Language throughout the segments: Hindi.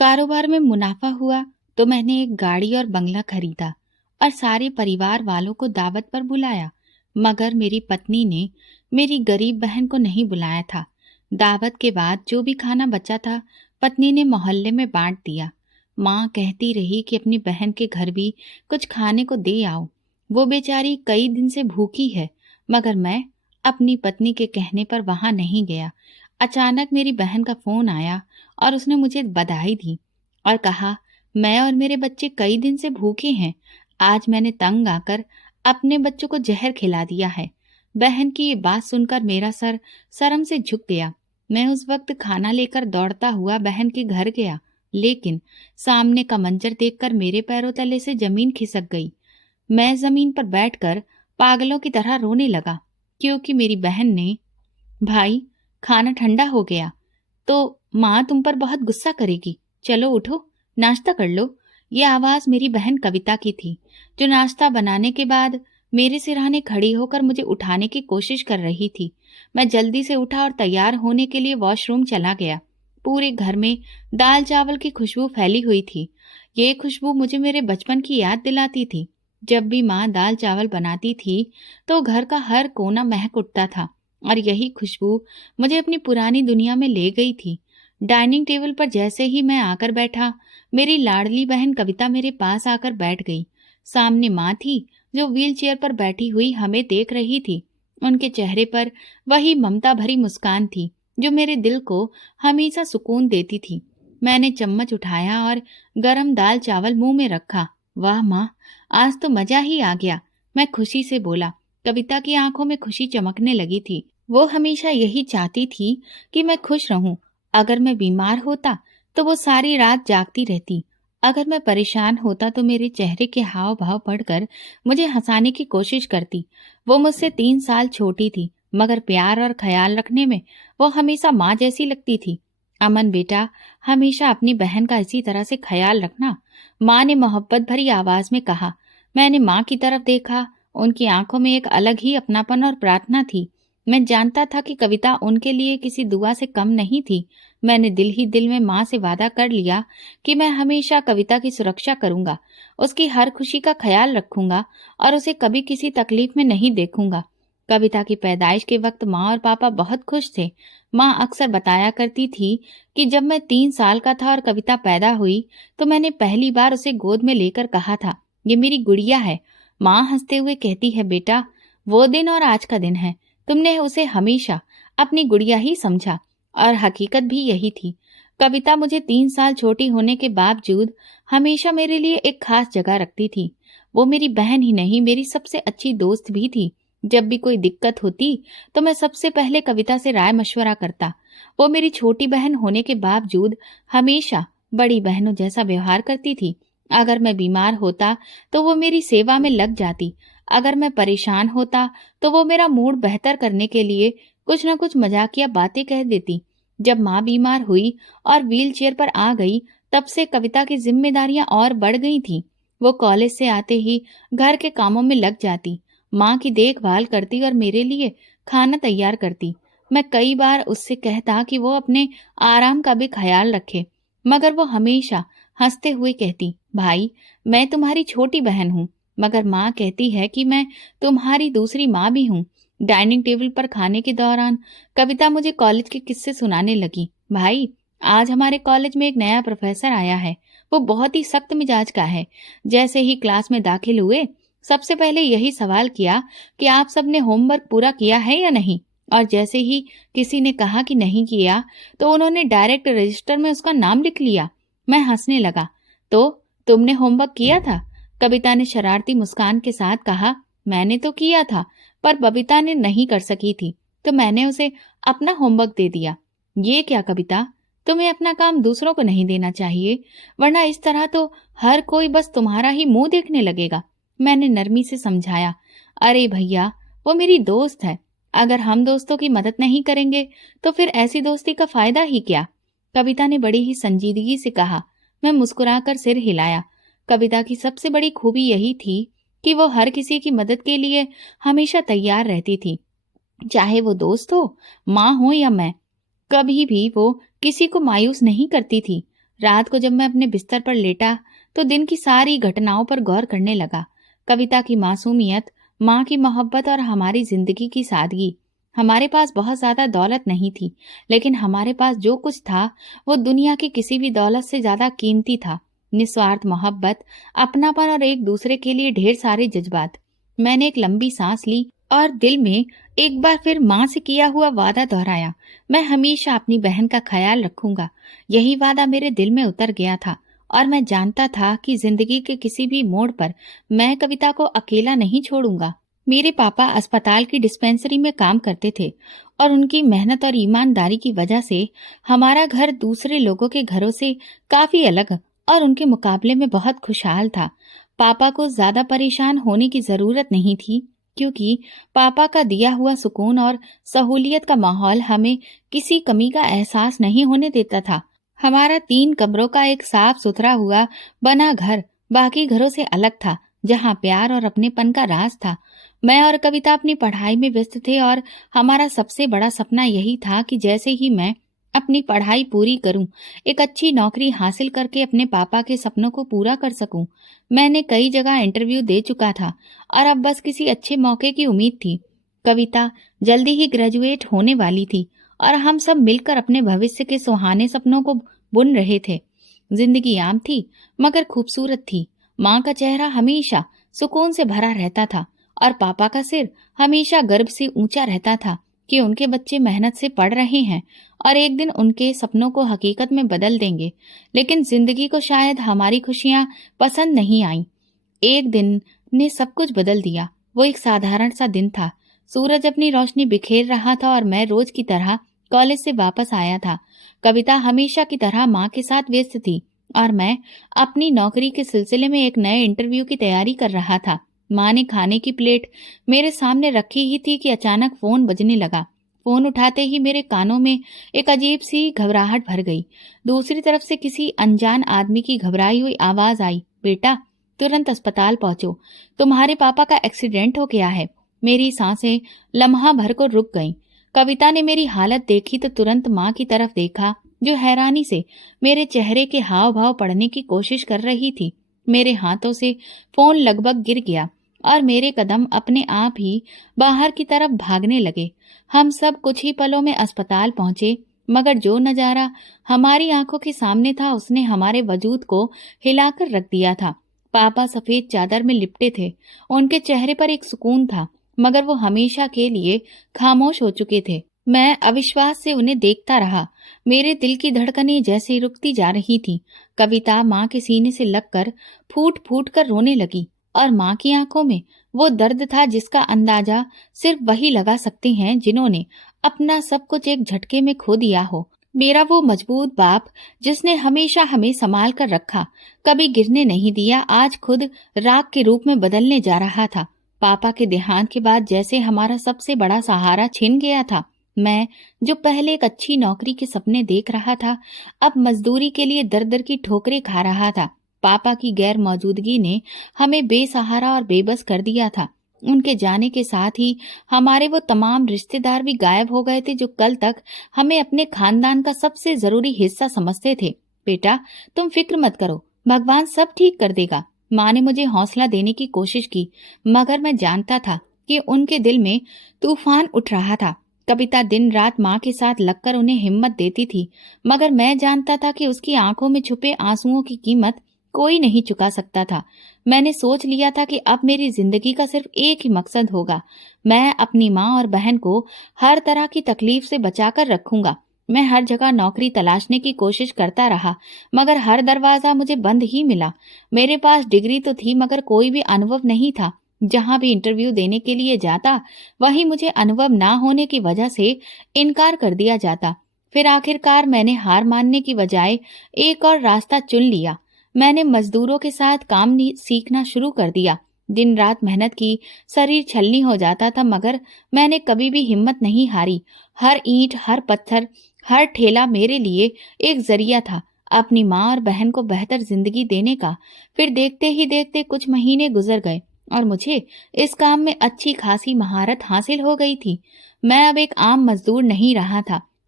कारोबार में मुनाफा हुआ तो मैंने एक गाड़ी और बंगला खरीदा और सारे परिवार वालों को दावत पर बुलाया। मगर मेरी पत्नी ने मेरी गरीब बहन को नहीं बुलाया था। दावत के बाद जो भी खाना बचा था पत्नी ने मोहल्ले में बांट दिया। माँ कहती रही कि अपनी बहन के घर भी कुछ खाने को दे आओ, वो बेचारी कई दिन से भूखी है। मगर मैं अपनी पत्नी के कहने पर वहां नहीं गया। अचानक मेरी बहन का फोन आया और उसने मुझे बधाई दी और कहा, मैं और मेरे बच्चे कई दिन से भूखे हैं। आज मैंने तंग आकर अपने बच्चों को जहर खिला दिया है। बहन की ये बात सुनकर मेरा सर शर्म से झुक गया। मैं उस वक्त खाना लेकर दौड़ता हुआ बहन के घर गया, लेकिन सामने का मंजर देखकर मेरे पैरों तले से जमीन खिसक गई। मैं जमीन पर बैठकर पागलों की तरह रोने लगा, क्योंकि मेरी बहन ने, भाई खाना ठंडा हो गया तो माँ तुम पर बहुत गुस्सा करेगी, चलो उठो नाश्ता कर लो। ये आवाज मेरी बहन कविता की थी, जो नाश्ता बनाने के बाद मेरे सिरहाने खड़ी होकर मुझे उठाने की कोशिश कर रही थी। मैं जल्दी से उठा और तैयार होने के लिए वॉशरूम चला गया। पूरे घर में दाल चावल की खुशबू फैली हुई थी। ये खुशबू मुझे मेरे बचपन की याद दिलाती थी। जब भी माँ दाल चावल बनाती थी तो घर का हर कोना महक उठता था और यही खुशबू मुझे अपनी पुरानी दुनिया में ले गई थी। डाइनिंग टेबल पर जैसे ही मैं आकर बैठा, मेरी लाडली बहन कविता मेरे पास आकर बैठ गई। सामने माँ थी, जो व्हील चेयर पर बैठी हुई हमें देख रही थी। उनके चेहरे पर वही ममता भरी मुस्कान थी जो मेरे दिल को हमेशा सुकून देती थी। मैंने चम्मच उठाया और गरम दाल चावल मुंह में रखा। वाह माँ, आज तो मजा ही आ गया, मैं खुशी से बोला। कविता की आंखों में खुशी चमकने लगी थी। वो हमेशा यही चाहती थी कि मैं खुश रहूं। अगर मैं बीमार होता तो वो सारी रात जागती रहती। अगर मैं परेशान होता तो मेरे चेहरे के हाव भाव पढ़कर मुझे हंसाने की कोशिश करती। वो मुझसे 3 साल छोटी थी, मगर प्यार और ख्याल रखने में वो हमेशा माँ जैसी लगती थी। अमन बेटा, हमेशा अपनी बहन का इसी तरह से ख्याल रखना, माँ ने मोहब्बत भरी आवाज में कहा। मैंने माँ की तरफ देखा। उनकी आंखों में एक अलग ही अपनापन और प्रार्थना थी। मैं जानता था कि कविता उनके लिए किसी दुआ से कम नहीं थी। मैंने दिल ही दिल में माँ से वादा कर लिया कि मैं हमेशा कविता की सुरक्षा करूंगा, उसकी हर खुशी का ख्याल रखूंगा और उसे कभी किसी तकलीफ में नहीं देखूंगा। कविता की पैदाइश के वक्त माँ और पापा बहुत खुश थे। माँ अक्सर बताया करती थी कि जब मैं 3 साल का था और कविता पैदा हुई तो मैंने पहली बार उसे गोद में लेकर कहा था, ये मेरी गुड़िया है। माँ हंसते हुए कहती है, बेटा वो दिन और आज का दिन है, तुमने उसे हमेशा अपनी गुड़िया ही समझा। और हकीकत भी यही थी। कविता मुझे 3 साल छोटी होने के बावजूद हमेशा मेरे लिए एक खास जगह रखती थी। वो मेरी बहन ही नहीं, मेरी सबसे अच्छी दोस्त भी थी। जब भी कोई दिक्कत होती तो मैं सबसे पहले कविता से राय मशवरा करता। वो मेरी छोटी बहन होने के बावजूद हमेशा बड़ी बहनों जैसा व्यवहार करती थी। अगर मैं बीमार होता तो वो मेरी सेवा में लग जाती। अगर मैं परेशान होता तो वो मेरा मूड बेहतर करने के लिए कुछ न कुछ मजाकिया बातें कह देती। जब माँ बीमार हुई और व्हील चेयर पर आ गई, तब से कविता की जिम्मेदारियां और बढ़ गई थी। वो कॉलेज से आते ही घर के कामों में लग जाती, माँ की देखभाल करती और मेरे लिए खाना तैयार करती। मैं कई बार उससे कहता कि वो अपने आराम का भी ख्याल रखे, मगर वो हमेशा हंसते हुए कहती, भाई मैं तुम्हारी छोटी बहन हूँ। मगर माँ कहती है कि मैं तुम्हारी दूसरी माँ भी हूँ। डाइनिंग टेबल पर खाने के दौरान कविता मुझे कॉलेज के किस्से सुनाने लगी। भाई, आज हमारे कॉलेज में एक नया प्रोफेसर आया है। वो बहुत ही सख्त मिजाज का है। जैसे ही क्लास में दाखिल हुए, सबसे पहले यही सवाल किया कि आप सबने होमवर्क पूरा किया है या नहीं। और जैसे ही किसी ने कहा कि नहीं किया, तो उन्होंने डायरेक्ट रजिस्टर में उसका नाम लिख लिया। मैं हंसने लगा। तो तुमने होमवर्क किया था? कविता ने शरारती मुस्कान के साथ कहा। मैंने तो किया था, पर बबीता ने नहीं कर सकी थी, तो मैंने उसे अपना होमवर्क दे दिया। ये क्या कविता, तुम्हें अपना काम दूसरों को नहीं देना चाहिए, वरना इस तरह तो हर कोई बस तुम्हारा ही मुंह देखने लगेगा। मैंने नरमी से समझाया। अरे भैया, वो मेरी दोस्त है। अगर हम दोस्तों की मदद नहीं करेंगे तो फिर ऐसी दोस्ती का फायदा ही क्या? कविता ने बड़ी ही संजीदगी से कहा। मैं मुस्कुराकर सिर हिलाया। कविता की सबसे बड़ी खूबी यही थी कि वो हर किसी की मदद के लिए हमेशा तैयार रहती थी, चाहे वो दोस्त हो, माँ हो या मैं। कभी भी वो किसी को मायूस नहीं करती थी। रात को जब मैं अपने बिस्तर पर लेटा तो दिन की सारी घटनाओं पर गौर करने लगा। कविता की मासूमियत, माँ की मोहब्बत और हमारी जिंदगी की सादगी। हमारे पास बहुत ज्यादा दौलत नहीं थी, लेकिन हमारे पास जो कुछ था वो दुनिया की किसी भी दौलत से ज्यादा कीमती था। निस्वार्थ मोहब्बत, अपनापन और एक दूसरे के लिए ढेर सारे जज्बात। मैंने एक लंबी सांस ली और दिल में एक बार फिर माँ से किया हुआ वादा दोहराया। मैं हमेशा अपनी बहन का ख्याल रखूंगा। यही वादा मेरे दिल में उतर गया था और मैं जानता था कि जिंदगी के किसी भी मोड़ पर मैं कविता को अकेला नहीं छोड़ूंगा। मेरे पापा अस्पताल की डिस्पेंसरी में काम करते थे और उनकी मेहनत और ईमानदारी की वजह से हमारा घर दूसरे लोगों के घरों से काफी अलग और उनके मुकाबले में बहुत खुशहाल था। पापा को ज्यादा परेशान होने की जरूरत नहीं थी, क्योंकि पापा का दिया हुआ सुकून और सहूलियत का माहौल हमें किसी कमी का एहसास नहीं होने देता था। हमारा 3 कमरों का एक साफ सुथरा हुआ बना घर बाकी घरों से अलग था, जहाँ प्यार और अपनेपन का राज था। मैं और कविता अपनी पढ़ाई में व्यस्त थे और हमारा सबसे बड़ा सपना यही था कि जैसे ही मैं अपनी पढ़ाई पूरी करूं, एक अच्छी नौकरी हासिल करके अपने पापा के सपनों को पूरा कर सकूं। मैंने कई जगह इंटरव्यू दे चुका था और अब बस किसी अच्छे मौके की उम्मीद थी। कविता जल्दी ही ग्रेजुएट होने वाली थी और हम सब मिलकर अपने भविष्य के सुहाने सपनों को बुन रहे थे। जिंदगी आम थी मगर खूबसूरत थी। माँ का चेहरा हमेशा सुकून से भरा रहता था और पापा का सिर हमेशा गर्व से ऊंचा रहता था कि उनके बच्चे मेहनत से पढ़ रहे हैं और एक दिन उनके सपनों को हकीकत में बदल देंगे। लेकिन जिंदगी को शायद हमारी खुशियां पसंद नहीं आईं। एक दिन ने सब कुछ बदल दिया। वो एक साधारण सा दिन था। सूरज अपनी रोशनी बिखेर रहा था और मैं रोज की तरह कॉलेज से वापस आया था। कविता हमेशा की तरह माँ के साथ व्यस्त थी और मैं अपनी नौकरी के सिलसिले में एक नए इंटरव्यू की तैयारी कर रहा था। माँ ने खाने की प्लेट मेरे सामने रखी ही थी कि अचानक फोन बजने लगा। फोन उठाते ही मेरे कानों में एक अजीब सी घबराहट भर गई। दूसरी तरफ से किसी अनजान आदमी की घबराई हुई आवाज आई, बेटा तुरंत अस्पताल पहुंचो, तुम्हारे पापा का एक्सीडेंट हो गया है। मेरी सांसें लम्हा भर को रुक गईं। कविता ने मेरी हालत देखी तो तुरंत माँ की तरफ देखा, जो हैरानी से मेरे चेहरे के हाव भाव पढ़ने की कोशिश कर रही थी। मेरे हाथों से फोन लगभग गिर गया और मेरे कदम अपने आप ही बाहर की तरफ भागने लगे। हम सब कुछ ही पलों में अस्पताल पहुंचे, मगर जो नजारा हमारी आंखों के सामने था उसने हमारे वजूद को हिलाकर रख दिया था। पापा सफेद चादर में लिपटे थे। उनके चेहरे पर एक सुकून था, मगर वो हमेशा के लिए खामोश हो चुके थे। मैं अविश्वास से उन्हें देखता रहा। मेरे दिल की धड़कनें जैसे रुकती जा रही थी। कविता माँ के सीने से लगकर फूट फूट कर रोने लगी और माँ की आंखों में वो दर्द था जिसका अंदाजा सिर्फ वही लगा सकते हैं जिन्होंने अपना सब कुछ एक झटके में खो दिया हो। मेरा वो मजबूत बाप जिसने हमेशा हमें संभाल कर रखा, कभी गिरने नहीं दिया, आज खुद राख के रूप में बदलने जा रहा था। पापा के देहांत के बाद जैसे हमारा सबसे बड़ा सहारा छिन गया था। मैं जो पहले एक अच्छी नौकरी के सपने देख रहा था, अब मजदूरी के लिए दर दर की ठोकरें खा रहा था। पापा की गैर मौजूदगी ने हमें बेसहारा और बेबस कर दिया था। उनके जाने के साथ ही हमारे वो तमाम रिश्तेदार भी गायब हो गए थे जो कल तक हमें अपने खानदान का सबसे जरूरी हिस्सा समझते थे। बेटा तुम फिक्र मत करो, भगवान सब ठीक कर देगा। माँ ने मुझे हौसला देने की कोशिश की, मगर मैं जानता था कि उनके दिल में तूफान उठ रहा था। कविता दिन रात माँ के साथ लगकर उन्हें हिम्मत देती थी, मगर मैं जानता था कि उसकी आंखों में छुपे आंसुओं की कीमत कोई नहीं चुका सकता था। मैंने सोच लिया था कि अब मेरी जिंदगी का सिर्फ एक ही मकसद होगा, मैं अपनी माँ और बहन को हर तरह की तकलीफ से बचाकर रखूंगा। मैं हर जगह नौकरी तलाशने की कोशिश करता रहा, मगर हर दरवाजा मुझे बंद ही मिला। मेरे पास डिग्री तो थी, मगर कोई भी अनुभव नहीं था। जहां भी इंटरव्यू देने के लिए जाता, वहीं मुझे अनुभव ना होने की वजह से इनकार कर दिया जाता। फिर आखिरकार मैंने हार मानने की बजाय एक और रास्ता चुन लिया। मैंने मजदूरों के साथ काम सीखना शुरू कर दिया। दिन रात मेहनत की, शरीर छलनी हो जाता था, मगर मैंने कभी भी हिम्मत नहीं हारी। हर ईंट, हर पत्थर, हर ठेला मेरे लिए एक जरिया था अपनी माँ और बहन को बेहतर जिंदगी देने का। फिर देखते ही देखते कुछ महीने गुजर गए और मुझे इस काम में अच्छी खासी महारत हासिल हो गई थी। मैं अब एक आम मजदूर नहीं रहा था,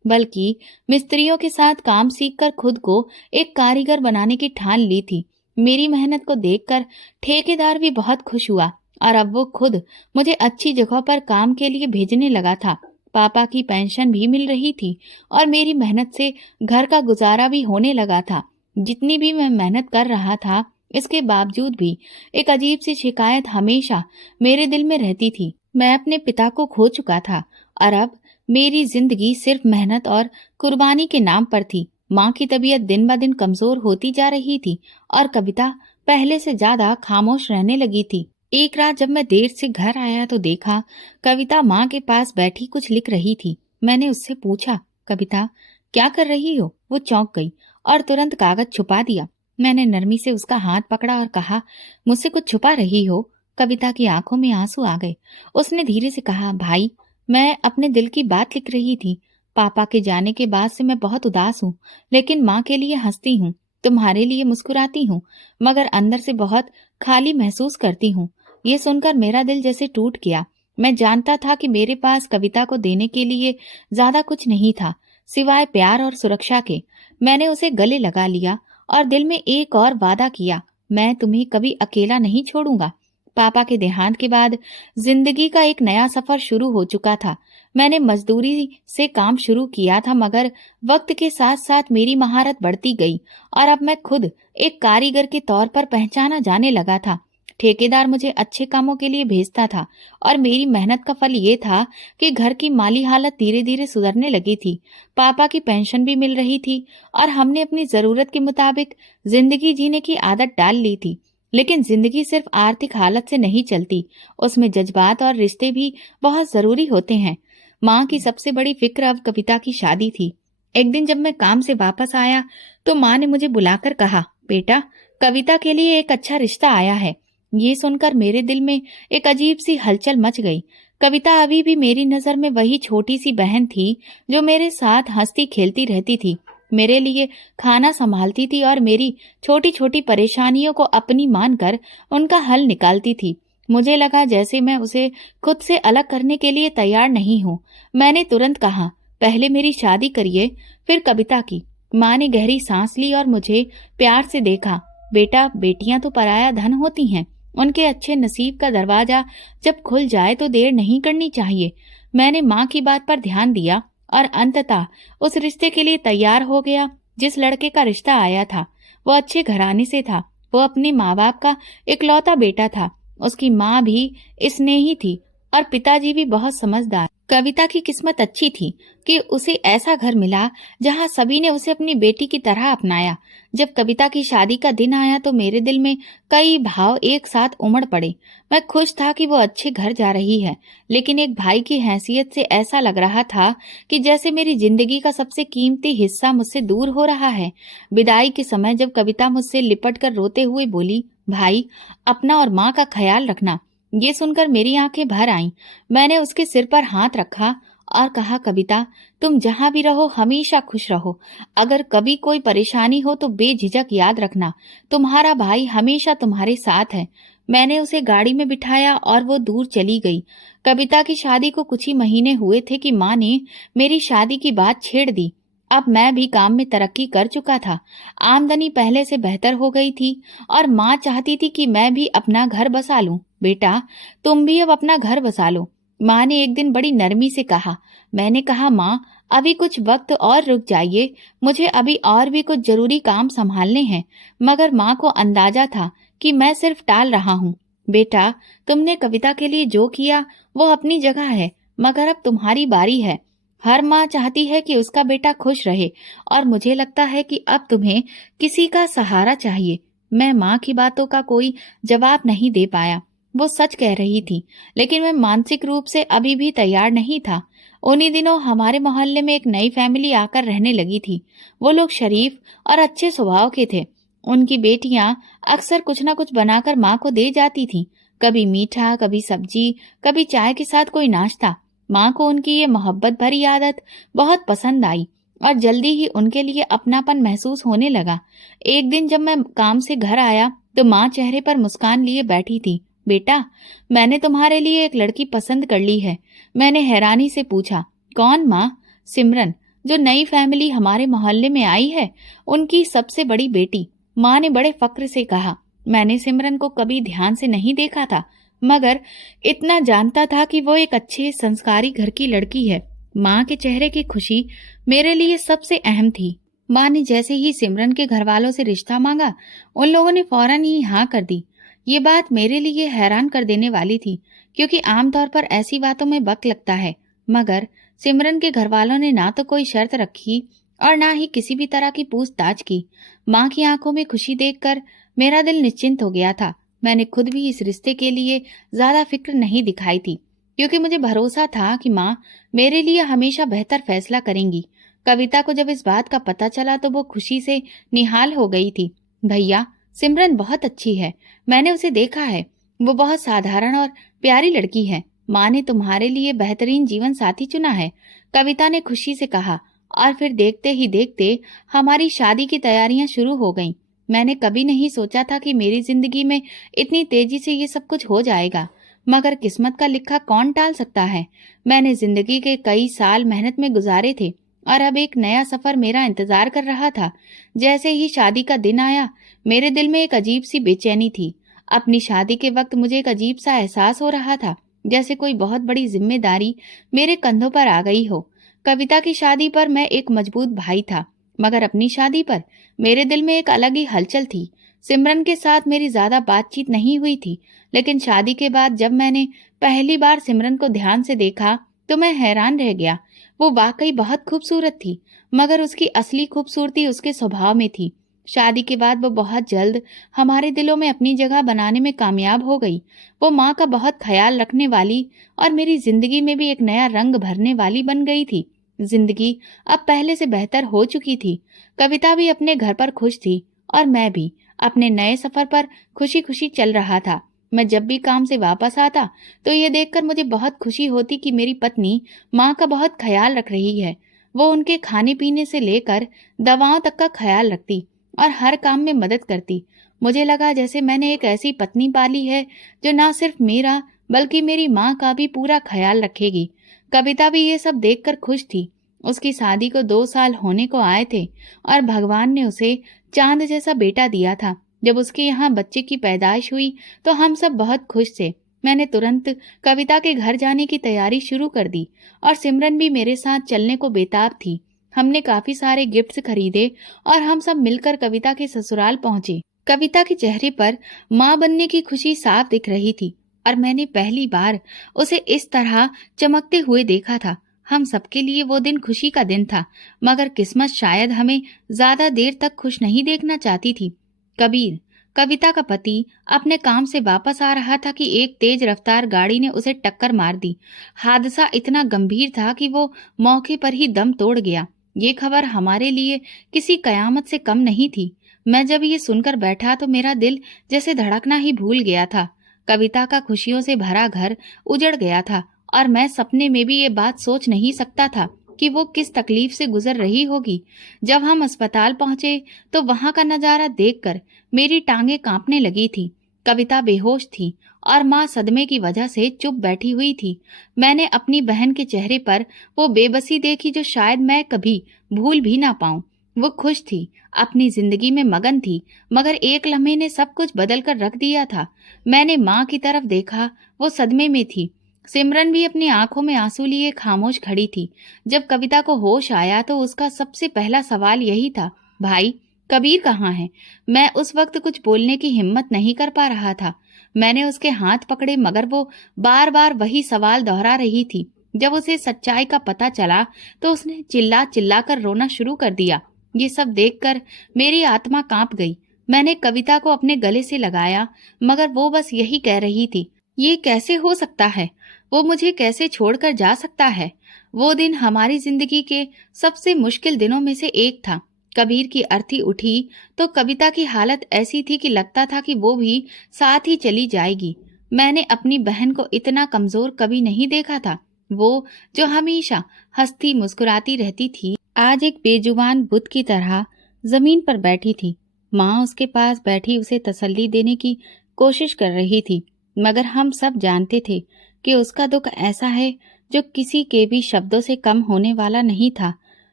बल्कि मिस्त्रियों के साथ काम सीखकर खुद को एक कारीगर बनाने की ठान ली थी। मेरी मेहनत को देखकर ठेकेदार भी बहुत खुश हुआ और अब वो खुद मुझे अच्छी जगह पर काम के लिए भेजने लगा था। पापा की पेंशन भी मिल रही थी और मेरी मेहनत से घर का गुजारा भी होने लगा था। जितनी भी मैं मेहनत कर रहा था, इसके बावजूद भी एक अजीब सी शिकायत हमेशा मेरे दिल में रहती थी। मैं अपने पिता को खो चुका था और अब मेरी जिंदगी सिर्फ मेहनत और कुर्बानी के नाम पर थी। माँ की तबीयत दिन ब दिन कमजोर होती जा रही थी और कविता पहले से ज्यादा खामोश रहने लगी थी। एक रात जब मैं देर से घर आया तो देखा कविता माँ के पास बैठी कुछ लिख रही थी। मैंने उससे पूछा, कविता क्या कर रही हो? वो चौंक गई और तुरंत कागज छुपा दिया। मैंने नरमी से उसका हाथ पकड़ा और कहा, मुझसे कुछ छुपा रही हो? कविता की आंखों में आंसू आ गए। उसने धीरे से कहा, भाई मैं अपने दिल की बात लिख रही थी। पापा के जाने के बाद से मैं बहुत उदास हूँ, लेकिन माँ के लिए हंसती हूँ, तुम्हारे लिए मुस्कुराती हूँ, मगर अंदर से बहुत खाली महसूस करती हूँ। ये सुनकर मेरा दिल जैसे टूट गया। मैं जानता था कि मेरे पास कविता को देने के लिए ज्यादा कुछ नहीं था सिवाय प्यार और सुरक्षा के। मैंने उसे गले लगा लिया और दिल में एक और वादा किया, मैं तुम्हें कभी अकेला नहीं छोड़ूंगा। पापा के देहांत के बाद जिंदगी का एक नया सफर शुरू हो चुका था। मैंने मजदूरी से काम शुरू किया था, मगर वक्त के साथ साथ मेरी महारत बढ़ती गई और अब मैं खुद एक कारीगर के तौर पर पहचाना जाने लगा था। ठेकेदार मुझे अच्छे कामों के लिए भेजता था और मेरी मेहनत का फल ये था कि घर की माली हालत धीरे धीरे सुधरने लगी थी। पापा की पेंशन भी मिल रही थी और हमने अपनी जरूरत के मुताबिक जिंदगी जीने की आदत डाल ली थी। लेकिन जिंदगी सिर्फ आर्थिक हालत से नहीं चलती, उसमें जज्बात और रिश्ते भी बहुत जरूरी होते हैं। माँ की सबसे बड़ी फिक्र अब कविता की शादी थी। एक दिन जब मैं काम से वापस आया तो माँ ने मुझे बुलाकर कहा, बेटा कविता के लिए एक अच्छा रिश्ता आया है। ये सुनकर मेरे दिल में एक अजीब सी हलचल मच गई। कविता अभी भी मेरी नजर में वही छोटी सी बहन थी जो मेरे साथ हंसती खेलती रहती थी, मेरे लिए खाना संभालती थी और मेरी छोटी छोटी परेशानियों को अपनी मानकर उनका हल निकालती थी। मुझे लगा जैसे मैं उसे खुद से अलग करने के लिए तैयार नहीं हूँ। मैंने तुरंत कहा, पहले मेरी शादी करिए, फिर कविता की। माँ ने गहरी सांस ली और मुझे प्यार से देखा। बेटा बेटियां तो पराया धन होती हैं, उनके अच्छे नसीब का दरवाजा जब खुल जाए तो देर नहीं करनी चाहिए। मैंने माँ की बात पर ध्यान दिया और अंततः उस रिश्ते के लिए तैयार हो गया। जिस लड़के का रिश्ता आया था वो अच्छे घराने से था। वो अपने माँ बाप का इकलौता बेटा था। उसकी माँ भी स्नेही थी और पिताजी भी बहुत समझदार। कविता की किस्मत अच्छी थी कि उसे ऐसा घर मिला जहाँ सभी ने उसे अपनी बेटी की तरह अपनाया। जब कविता की शादी का दिन आया तो मेरे दिल में कई भाव एक साथ उमड़ पड़े। मैं खुश था कि वो अच्छे घर जा रही है, लेकिन एक भाई की हैसियत से ऐसा लग रहा था कि जैसे मेरी जिंदगी का सबसे कीमती हिस्सा मुझसे दूर हो रहा है। विदाई के समय जब कविता मुझसे लिपट कर रोते हुए बोली, भाई अपना और माँ का ख्याल रखना, ये सुनकर मेरी आंखें भर आईं। मैंने उसके सिर पर हाथ रखा और कहा, कविता तुम जहाँ भी रहो हमेशा खुश रहो। अगर कभी कोई परेशानी हो तो बेझिझक याद रखना, तुम्हारा भाई हमेशा तुम्हारे साथ है। मैंने उसे गाड़ी में बिठाया और वो दूर चली गई। कविता की शादी को कुछ ही महीने हुए थे कि माँ ने मेरी शादी की बात छेड़ दी। अब मैं भी काम में तरक्की कर चुका था, आमदनी पहले से बेहतर हो गई थी और माँ चाहती थी कि मैं भी अपना घर बसा लूं। बेटा तुम भी अब अपना घर बसा लो, माँ ने एक दिन बड़ी नरमी से कहा। मैंने कहा, माँ अभी कुछ वक्त और रुक जाइए, मुझे अभी और भी कुछ जरूरी काम संभालने हैं। मगर माँ को अंदाजा था कि मैं सिर्फ टाल रहा हूँ। बेटा तुमने कविता के लिए जो किया वो अपनी जगह है, मगर अब तुम्हारी बारी है। हर माँ चाहती है कि उसका बेटा खुश रहे और मुझे लगता है कि अब तुम्हें किसी का सहारा चाहिए। मैं माँ की बातों का कोई जवाब नहीं दे पाया। वो सच कह रही थी, लेकिन मैं मानसिक रूप से अभी भी तैयार नहीं था। उन्हीं दिनों हमारे मोहल्ले में एक नई फैमिली आकर रहने लगी थी। वो लोग शरीफ और अच्छे स्वभाव के थे। उनकी बेटियां अक्सर कुछ न कुछ बनाकर माँ को दे जाती थीं, कभी मीठा, कभी सब्जी, कभी चाय के साथ कोई नाश्ता। माँ को उनकी ये मोहब्बत भरी आदत बहुत पसंद आई और जल्दी ही उनके लिए अपनापन महसूस होने लगा। एक दिन जब मैं काम से घर आया तो माँ चेहरे पर मुस्कान लिए बैठी थी। बेटा मैंने तुम्हारे लिए एक लड़की पसंद कर ली है। मैंने हैरानी से पूछा, कौन माँ? सिमरन, जो नई फैमिली हमारे मोहल्ले में आई है, उनकी सबसे बड़ी बेटी। माँ ने बड़े फक्र से कहा। मैंने सिमरन को कभी ध्यान से नहीं देखा था, मगर इतना जानता था कि वो एक अच्छे संस्कारी घर की लड़की है। माँ के चेहरे की खुशी मेरे लिए सबसे अहम थी। माँ ने जैसे ही सिमरन के घर वालों से रिश्ता मांगा, उन लोगों ने फौरन ही हाँ कर दी। ये बात मेरे लिए हैरान कर देने वाली थी, क्योंकि आमतौर पर ऐसी बातों में वक्त लगता है। मगर सिमरन के घर वालों ने ना तो कोई शर्त रखी और ना ही किसी भी तरह की पूछताछ की। माँ की आंखों में खुशी देखकर मेरा दिल निश्चिंत हो गया था। मैंने खुद भी इस रिश्ते के लिए ज्यादा फिक्र नहीं दिखाई थी, क्योंकि मुझे भरोसा था कि माँ मेरे लिए हमेशा बेहतर फैसला करेंगी। कविता को जब इस बात का पता चला तो वो खुशी से निहाल हो गई थी। भैया, सिमरन बहुत अच्छी है, मैंने उसे देखा है। वो बहुत साधारण और प्यारी लड़की है। माँ ने तुम्हारे लिए बेहतरीन जीवन साथी चुना है, कविता ने खुशी से कहा। और फिर देखते ही देखते हमारी शादी की तैयारियां शुरू हो गईं। मैंने कभी नहीं सोचा था कि मेरी जिंदगी में इतनी तेजी से ये सब कुछ हो जाएगा, मगर किस्मत का लिखा कौन टाल सकता है। मैंने जिंदगी के कई साल मेहनत में गुजारे थे और अब एक नया सफर मेरा इंतजार कर रहा था। जैसे ही शादी का दिन आया, मेरे दिल में एक अजीब सी बेचैनी थी। अपनी शादी के वक्त मुझे एक अजीब सा एहसास हो रहा था, जैसे कोई बहुत बड़ी जिम्मेदारी मेरे कंधों पर आ गई हो। कविता की शादी पर मैं एक मजबूत भाई था, मगर अपनी शादी पर मेरे दिल में एक अलग ही हलचल थी। सिमरन के साथ मेरी ज्यादा बातचीत नहीं हुई थी, लेकिन शादी के बाद जब मैंने पहली बार सिमरन को ध्यान से देखा तो मैं हैरान रह गया। वो वाकई बहुत खूबसूरत थी, मगर उसकी असली खूबसूरती उसके स्वभाव में थी। शादी के बाद वो बहुत जल्द हमारे दिलों में अपनी जगह बनाने में कामयाब हो गई। वो माँ का बहुत ख्याल रखने वाली और मेरी जिंदगी में भी एक नया रंग भरने वाली बन गई थी। जिंदगी अब पहले से बेहतर हो चुकी थी। कविता भी अपने घर पर खुश थी और मैं भी अपने नए सफर पर खुशी खुशी चल रहा था। मैं जब भी काम से वापस आता तो ये देखकर मुझे बहुत खुशी होती कि मेरी पत्नी माँ का बहुत ख्याल रख रही है। वो उनके खाने पीने से लेकर दवाओं तक का ख्याल रखती और हर काम में मदद करती। मुझे लगा जैसे मैंने एक ऐसी पत्नी पाली है जो ना सिर्फ मेरा बल्कि मेरी माँ का भी पूरा ख्याल रखेगी। कविता भी ये सब देखकर खुश थी। उसकी शादी को 2 साल होने को आए थे और भगवान ने उसे चांद जैसा बेटा दिया था। जब उसके यहाँ बच्चे की पैदाइश हुई तो हम सब बहुत खुश थे। मैंने तुरंत कविता के घर जाने की तैयारी शुरू कर दी और सिमरन भी मेरे साथ चलने को बेताब थी। हमने काफी सारे गिफ्ट्स खरीदे और हम सब मिलकर कविता के ससुराल पहुंचे। कविता के चेहरे पर माँ बनने की खुशी साफ दिख रही थी और मैंने पहली बार उसे इस तरह चमकते हुए देखा था। हम सबके लिए वो दिन खुशी का दिन था, मगर किस्मत शायद हमें ज्यादा देर तक खुश नहीं देखना चाहती थी। कबीर, कविता का पति, अपने काम से वापस आ रहा था कि एक तेज रफ्तार गाड़ी ने उसे टक्कर मार दी। हादसा इतना गंभीर था कि वो मौके पर ही दम तोड़ गया। ये खबर हमारे लिए किसी कयामत से कम नहीं थी। मैं जब ये सुनकर बैठा तो मेरा दिल जैसे धड़कना ही भूल गया था। कविता का खुशियों से भरा घर उजड़ गया था और मैं सपने में भी ये बात सोच नहीं सकता था कि वो किस तकलीफ से गुजर रही होगी। जब हम अस्पताल पहुंचे तो वहां का नजारा देखकर मेरी टांगें कांपने लगी थी। कविता बेहोश थी और माँ सदमे की वजह से चुप बैठी हुई थी। मैंने अपनी बहन के चेहरे पर वो बेबसी देखी जो शायद मैं कभी भूल भी ना पाऊं। वो खुश थी, अपनी जिंदगी में मगन थी, मगर एक लम्हे ने सब कुछ बदल कर रख दिया था। मैंने माँ की तरफ देखा, वो सदमे में थी। सिमरन भी अपनी आंखों में आंसू लिए खामोश खड़ी थी। जब कविता को होश आया तो उसका सबसे पहला सवाल यही था, भाई कबीर कहाँ है? मैं उस वक्त कुछ बोलने की हिम्मत नहीं कर पा रहा था। मैंने उसके हाथ पकड़े, मगर वो बार बार वही सवाल दोहरा रही थी। जब उसे सच्चाई का पता चला तो उसने चिल्ला चिल्ला कर रोना शुरू कर दिया। ये सब देखकर मेरी आत्मा कांप गई। मैंने कविता को अपने गले से लगाया, मगर वो बस यही कह रही थी, ये कैसे हो सकता है? वो मुझे कैसे छोड़कर जा सकता है? वो दिन हमारी जिंदगी के सबसे मुश्किल दिनों में से एक था। कबीर की अर्थी उठी तो कविता की हालत ऐसी थी कि लगता था कि वो भी साथ ही चली जाएगी। मैंने अपनी बहन को इतना कमजोर कभी नहीं देखा था। वो जो हमेशा हंसती मुस्कुराती रहती थी, आज एक बेजुबान बुत की तरह जमीन पर बैठी थी। माँ उसके पास बैठी उसे तसल्ली देने की कोशिश कर रही थी, मगर हम सब जानते थे कि उसका दुख ऐसा है जो किसी के भी शब्दों से कम होने वाला नहीं था।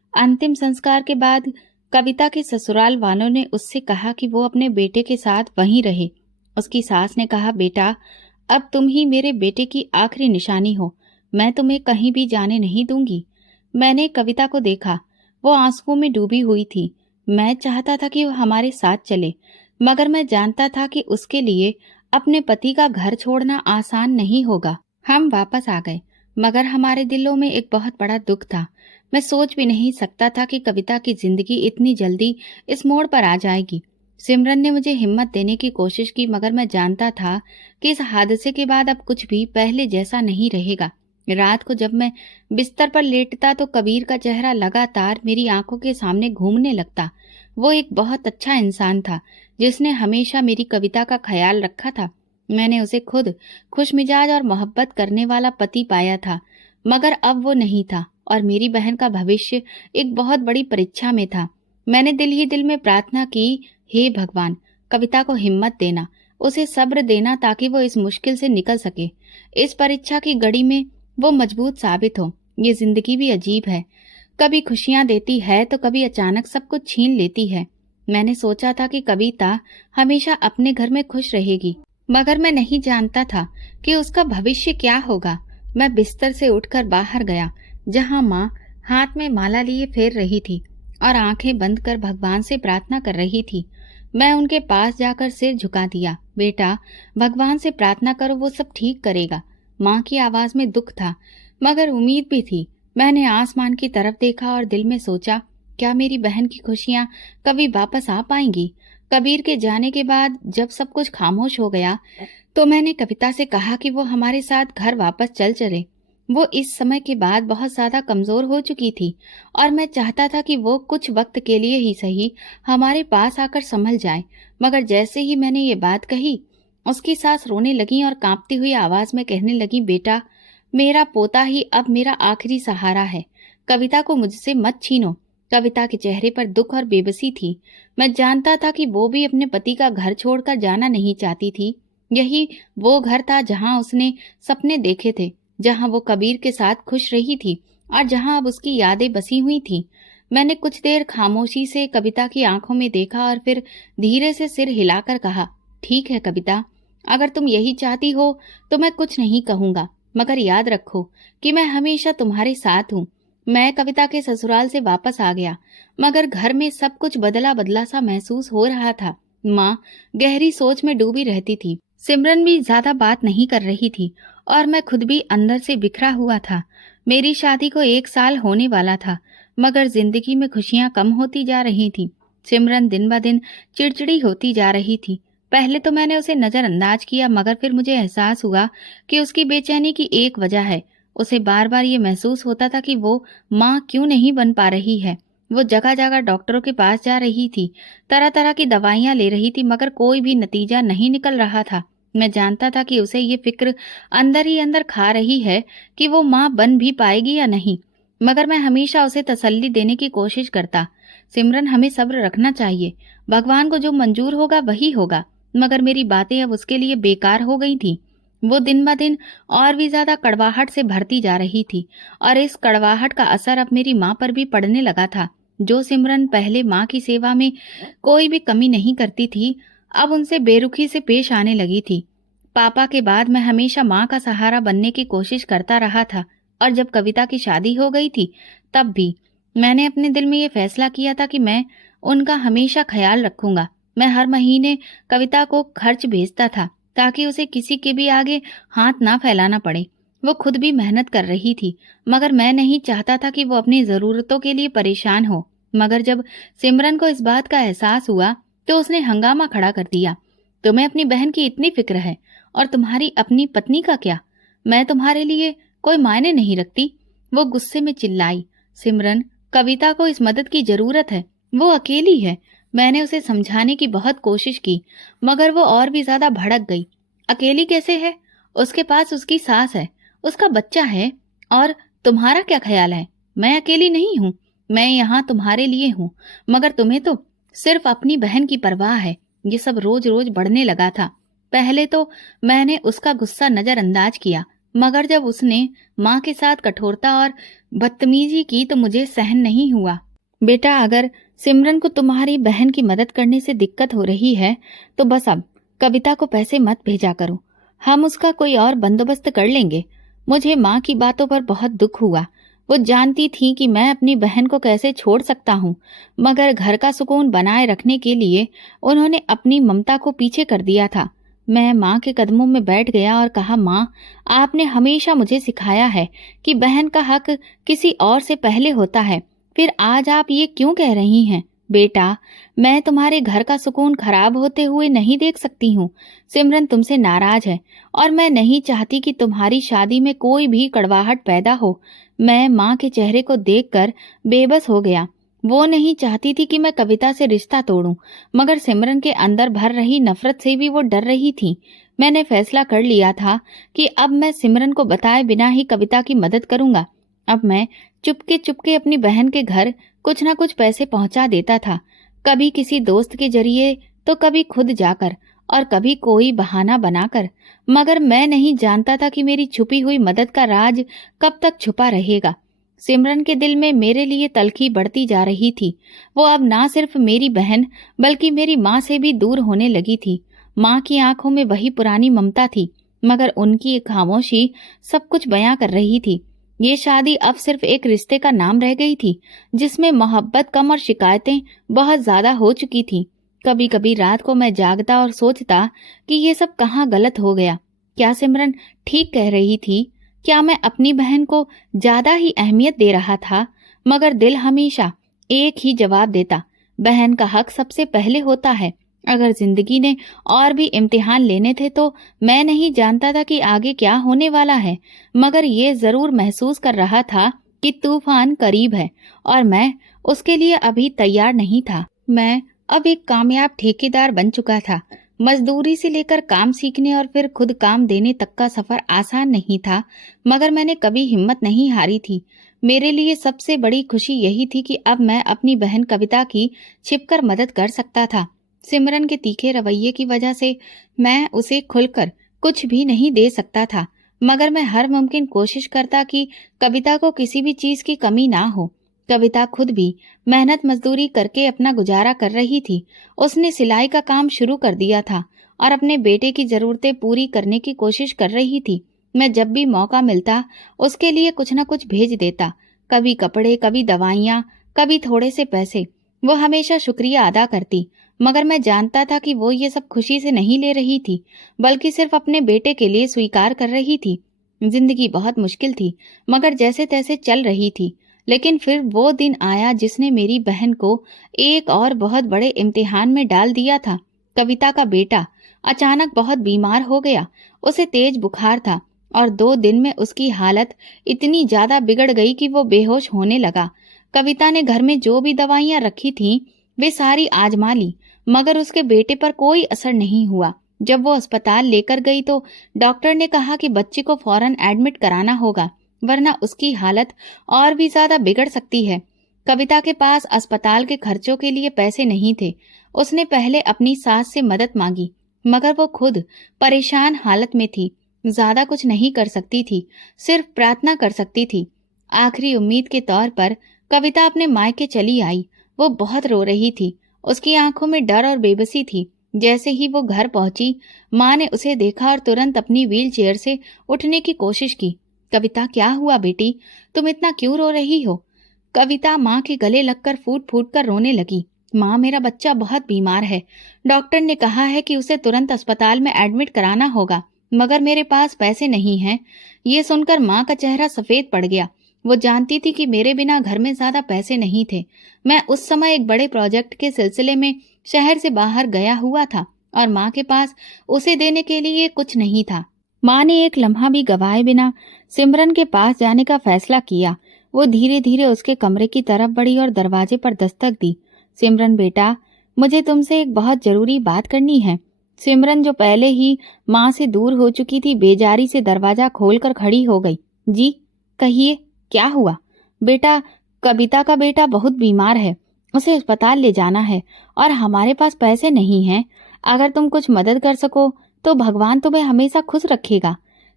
अंतिम संस्कार के बाद कविता के ससुराल वालों ने उससे कहा कि वो अपने बेटे के साथ वहीं रहे। उसकी सास ने कहा, बेटा, अब तुम ही मेरे बेटे की आखिरी निशानी हो, मैं तुम्हें कहीं भी जाने नहीं दूंगी। मैंने कविता को देखा, वो आंसुओं में डूबी हुई थी। मैं चाहता था कि वो हमारे साथ चले, मगर मैं जानता था कि उसके लिए अपने पति का घर छोड़ना आसान नहीं होगा। हम वापस आ गए, मगर हमारे दिलों में एक बहुत बड़ा दुख था। मैं सोच भी नहीं सकता था कि कविता की जिंदगी इतनी जल्दी इस मोड़ पर आ जाएगी। सिमरन ने मुझे हिम्मत देने की कोशिश की, मगर मैं जानता था कि इस हादसे के बाद अब कुछ भी पहले जैसा नहीं रहेगा। रात को जब मैं बिस्तर पर लेटता तो कबीर का चेहरा लगातार मेरी आंखों के सामने घूमने लगता। वो एक बहुत अच्छा इंसान था, जिसने हमेशा मेरी कविता का ख्याल रखा था। मैंने उसे खुद खुशमिजाज और मोहब्बत करने वाला पति पाया था, मगर अब वो नहीं था और मेरी बहन का भविष्य एक बहुत बड़ी परीक्षा में था। मैंने दिल ही दिल में प्रार्थना की, हे भगवान, कविता को हिम्मत देना, उसे सब्र देना, ताकि वो इस मुश्किल से निकल सके। इस परीक्षा की घड़ी में वो मजबूत साबित हो। ये जिंदगी भी अजीब है, कभी खुशियां देती है तो कभी अचानक सब कुछ छीन लेती है। मैंने सोचा था कि कविता हमेशा अपने घर में खुश रहेगी, मगर मैं नहीं जानता था कि उसका भविष्य क्या होगा। मैं बिस्तर से उठकर बाहर गया, जहां माँ हाथ में माला लिए फेर रही थी और आंखें बंद कर भगवान से प्रार्थना कर रही थी। मैं उनके पास जाकर सिर झुका दिया। बेटा, भगवान से प्रार्थना करो, वो सब ठीक करेगा। माँ की आवाज में दुख था, मगर उम्मीद भी थी। मैंने आसमान की तरफ देखा और दिल में सोचा, क्या मेरी बहन की खुशियां कभी वापस आ पाएंगी? कबीर के जाने के बाद जब सब कुछ खामोश हो गया, तो मैंने कविता से कहा कि वो हमारे साथ घर वापस चल चले। वो इस समय के बाद बहुत ज्यादा कमजोर हो चुकी थी और मैं चाहता था कि वो कुछ वक्त के लिए ही सही हमारे पास आकर संभल जाए। मगर जैसे ही मैंने ये बात कही, उसकी सास रोने लगी और कांपती हुई आवाज में कहने लगी, बेटा, मेरा पोता ही अब मेरा आखिरी सहारा है, कविता को मुझसे मत छीनो। कविता के चेहरे पर दुख और बेबसी थी। मैं जानता था कि वो भी अपने पति का घर छोड़कर जाना नहीं चाहती थी। यही वो घर था जहां उसने सपने देखे थे, जहां वो कबीर के साथ खुश रही थी और जहां अब उसकी यादें बसी हुई थी। मैंने कुछ देर खामोशी से कविता की आंखों में देखा और फिर धीरे से सिर हिलाकर कहा, ठीक है कविता, अगर तुम यही चाहती हो तो मैं कुछ नहीं कहूंगा, मगर याद रखो कि मैं हमेशा तुम्हारे साथ हूँ। मैं कविता के ससुराल से वापस आ गया, मगर घर में सब कुछ बदला बदला सा महसूस हो रहा था। माँ गहरी सोच में डूबी रहती थी, सिमरन भी ज्यादा बात नहीं कर रही थी और मैं खुद भी अंदर से बिखरा हुआ था। मेरी शादी को 1 साल होने वाला था, मगर जिंदगी में खुशियां कम होती जा रही थी। सिमरन दिन ब दिन चिड़चिड़ी होती जा रही थी। पहले तो मैंने उसे नजरअंदाज किया, मगर फिर मुझे एहसास हुआ कि उसकी बेचैनी की एक वजह है। उसे बार बार ये महसूस होता था कि वो माँ क्यों नहीं बन पा रही है। वो जगह जगह डॉक्टरों के पास जा रही थी, तरह तरह की दवाइयां ले रही थी, मगर कोई भी नतीजा नहीं निकल रहा था। मैं जानता था कि उसे ये फिक्र अंदर ही अंदर खा रही है कि वो माँ बन भी पाएगी या नहीं, मगर मैं हमेशा उसे तसल्ली देने की कोशिश करता। सिमरन, हमें सब्र रखना चाहिए, भगवान को जो मंजूर होगा वही होगा। मगर मेरी बातें अब उसके लिए बेकार हो गई थी। वो दिन ब दिन और भी ज्यादा कड़वाहट से भरती जा रही थी और इस कड़वाहट का असर अब मेरी माँ पर भी पड़ने लगा था। जो सिमरन पहले माँ की सेवा में कोई भी कमी नहीं करती थी, अब उनसे बेरुखी से पेश आने लगी थी। पापा के बाद मैं हमेशा माँ का सहारा बनने की कोशिश करता रहा था और जब कविता की शादी हो गई थी, तब भी मैंने अपने दिल में ये फैसला किया था कि मैं उनका हमेशा ख्याल रखूंगा। मैं हर महीने कविता को खर्च भेजता था ताकि उसे किसी के भी आगे हाथ ना फैलाना पड़े। वो खुद भी मेहनत कर रही थी, मगर मैं नहीं चाहता था कि वो अपनी जरूरतों के लिए परेशान हो। मगर जब सिमरन को इस बात का एहसास हुआ तो उसने हंगामा खड़ा कर दिया। तुम्हें अपनी बहन की इतनी फिक्र है और तुम्हारी अपनी पत्नी का क्या? मैं तुम्हारे लिए कोई मायने नहीं रखती। वो गुस्से में चिल्लाई, सिमरन, कविता को इस मदद की जरूरत है, वो अकेली है। मैंने उसे समझाने की बहुत कोशिश की, मगर वो और भी ज्यादा भड़क गई। अकेली कैसे है? उसके पास उसकी सास है, उसका बच्चा है, और तुम्हारा क्या ख्याल है? मैं अकेली नहीं हूँ, मैं यहाँ तुम्हारे लिए हूँ, मगर तुम्हें तो सिर्फ अपनी बहन की परवाह है। ये सब रोज रोज बढ़ने लगा था। पहले तो मैंने उसका गुस्सा नजरअंदाज किया, मगर जब उसने माँ के साथ कठोरता और बदतमीजी की तो मुझे सहन नहीं हुआ। बेटा, अगर सिमरन को तुम्हारी बहन की मदद करने से दिक्कत हो रही है तो बस अब कविता को पैसे मत भेजा करो, हम उसका कोई और बंदोबस्त कर लेंगे। मुझे माँ की बातों पर बहुत दुख हुआ। वो जानती थी कि मैं अपनी बहन को कैसे छोड़ सकता हूँ, मगर घर का सुकून बनाए रखने के लिए उन्होंने अपनी ममता को पीछे कर दिया था। मैं माँ के कदमों में बैठ गया और कहा, माँ, आपने हमेशा मुझे सिखाया है कि बहन का हक किसी और से पहले होता है, फिर आज आप ये क्यों कह रही हैं? बेटा, मैं तुम्हारे घर का सुकून खराब होते हुए नहीं देख सकती हूँ। सिमरन तुमसे नाराज है और मैं नहीं चाहती कि तुम्हारी शादी में कोई भी कड़वाहट पैदा हो। मैं माँ के चेहरे को देखकर बेबस हो गया। वो नहीं चाहती थी कि मैं कविता से रिश्ता तोड़ूं, मगर सिमरन के अंदर भर रही नफरत से भी वो डर रही थी। मैंने फैसला कर लिया था कि अब मैं सिमरन को बताए बिना ही कविता की मदद करूंगा। अब मैं चुपके चुपके अपनी बहन के घर कुछ ना कुछ पैसे पहुंचा देता था, कभी किसी दोस्त के जरिए तो कभी खुद जाकर और कभी कोई बहाना बनाकर। मगर मैं नहीं जानता था कि मेरी छुपी हुई मदद का राज कब तक छुपा रहेगा। सिमरन के दिल में मेरे लिए तलखी बढ़ती जा रही थी। वो अब ना सिर्फ मेरी बहन बल्कि मेरी माँ से भी दूर होने लगी थी। माँ की आंखों में वही पुरानी ममता थी, मगर उनकी खामोशी सब कुछ बयां कर रही थी। ये शादी अब सिर्फ एक रिश्ते का नाम रह गई थी, जिसमें मोहब्बत कम और शिकायतें बहुत ज्यादा हो चुकी थी। कभी कभी रात को मैं जागता और सोचता कि ये सब कहाँ गलत हो गया। क्या सिमरन ठीक कह रही थी? क्या मैं अपनी बहन को ज्यादा ही अहमियत दे रहा था? मगर दिल हमेशा एक ही जवाब देता, बहन का हक सबसे पहले होता है। अगर जिंदगी ने और भी इम्तिहान लेने थे तो मैं नहीं जानता था कि आगे क्या होने वाला है, मगर ये जरूर महसूस कर रहा था कि तूफान करीब है और मैं उसके लिए अभी तैयार नहीं था। मैं अब एक कामयाब ठेकेदार बन चुका था। मजदूरी से लेकर काम सीखने और फिर खुद काम देने तक का सफर आसान नहीं था, मगर मैंने कभी हिम्मत नहीं हारी थी। मेरे लिए सबसे बड़ी खुशी यही थी कि अब मैं अपनी बहन कविता की छिपकर मदद कर सकता था। सिमरन के तीखे रवैये की वजह से मैं उसे खुलकर कुछ भी नहीं दे सकता था, मगर मैं हर मुमकिन कोशिश करता कि कविता को किसी भी चीज की कमी ना हो। कविता खुद भी मेहनत मजदूरी करके अपना गुजारा कर रही थी। उसने सिलाई का काम शुरू कर दिया था और अपने बेटे की जरूरतें पूरी करने की कोशिश कर रही थी। मैं जब भी मौका मिलता उसके लिए कुछ न कुछ भेज देता, कभी कपड़े, कभी दवाइयाँ, कभी थोड़े से पैसे। वो हमेशा शुक्रिया अदा करती, मगर मैं जानता था कि वो ये सब खुशी से नहीं ले रही थी, बल्कि सिर्फ अपने बेटे के लिए स्वीकार कर रही थी। जिंदगी बहुत मुश्किल थी, मगर जैसे तैसे चल रही थी। लेकिन फिर वो दिन आया जिसने मेरी बहन को एक और बहुत बड़े इम्तिहान में डाल दिया था। कविता का बेटा अचानक बहुत बीमार हो गया। उसे तेज बुखार था और 2 दिन में उसकी हालत इतनी ज्यादा बिगड़ गई कि वो बेहोश होने लगा। कविता ने घर में जो भी दवाइयां रखी थीं, वे सारी आजमा ली, मगर उसके बेटे पर कोई असर नहीं हुआ। जब वो अस्पताल लेकर गई तो डॉक्टर ने कहा कि बच्चे को फौरन एडमिट कराना होगा, वरना उसकी हालत और भी ज्यादा बिगड़ सकती है। कविता के पास अस्पताल के खर्चों के लिए पैसे नहीं थे। उसने पहले अपनी सास से मदद मांगी, मगर वो खुद परेशान हालत में थी, ज्यादा कुछ नहीं कर सकती थी, सिर्फ प्रार्थना कर सकती थी। आखिरी उम्मीद के तौर पर कविता अपने मायके चली आई। वो बहुत रो रही थी, उसकी आंखों में डर और बेबसी थी। जैसे ही वो घर पहुंची, माँ ने उसे देखा और तुरंत अपनी व्हील चेयर से उठने की कोशिश की। कविता, क्या हुआ बेटी? तुम इतना क्यों रो रही हो? कविता माँ के गले लगकर फूट फूट कर रोने लगी। माँ, मेरा बच्चा बहुत बीमार है। डॉक्टर ने कहा है कि उसे तुरंत अस्पताल में एडमिट कराना होगा, मगर मेरे पास पैसे नहीं हैं। ये सुनकर माँ का चेहरा सफेद पड़ गया। वो जानती थी कि मेरे बिना घर में ज्यादा पैसे नहीं थे। मैं उस समय एक बड़े प्रोजेक्ट के सिलसिले में शहर से बाहर गया हुआ था और माँ के पास उसे देने के लिए कुछ नहीं था। माँ ने एक लम्हा भी गवाए बिना सिमरन के पास जाने का फैसला किया। वो धीरे धीरे उसके कमरे की तरफ बढ़ी और दरवाजे पर दस्तक दी। सिमरन बेटा, मुझे तुमसे एक बहुत जरूरी बात करनी है। सिमरन, जो पहले ही माँ से दूर हो चुकी थी, बेजारी से दरवाजा खोलकर खड़ी हो गई। जी कहिए, क्या हुआ? बेटा, कविता का बेटा बहुत बीमार है, उसे अस्पताल ले जाना है और हमारे पास पैसे नहीं हैं। अगर तुम कुछ मदद कर सको तो भगवान तुम्हें हमेशा खुश रखेगा।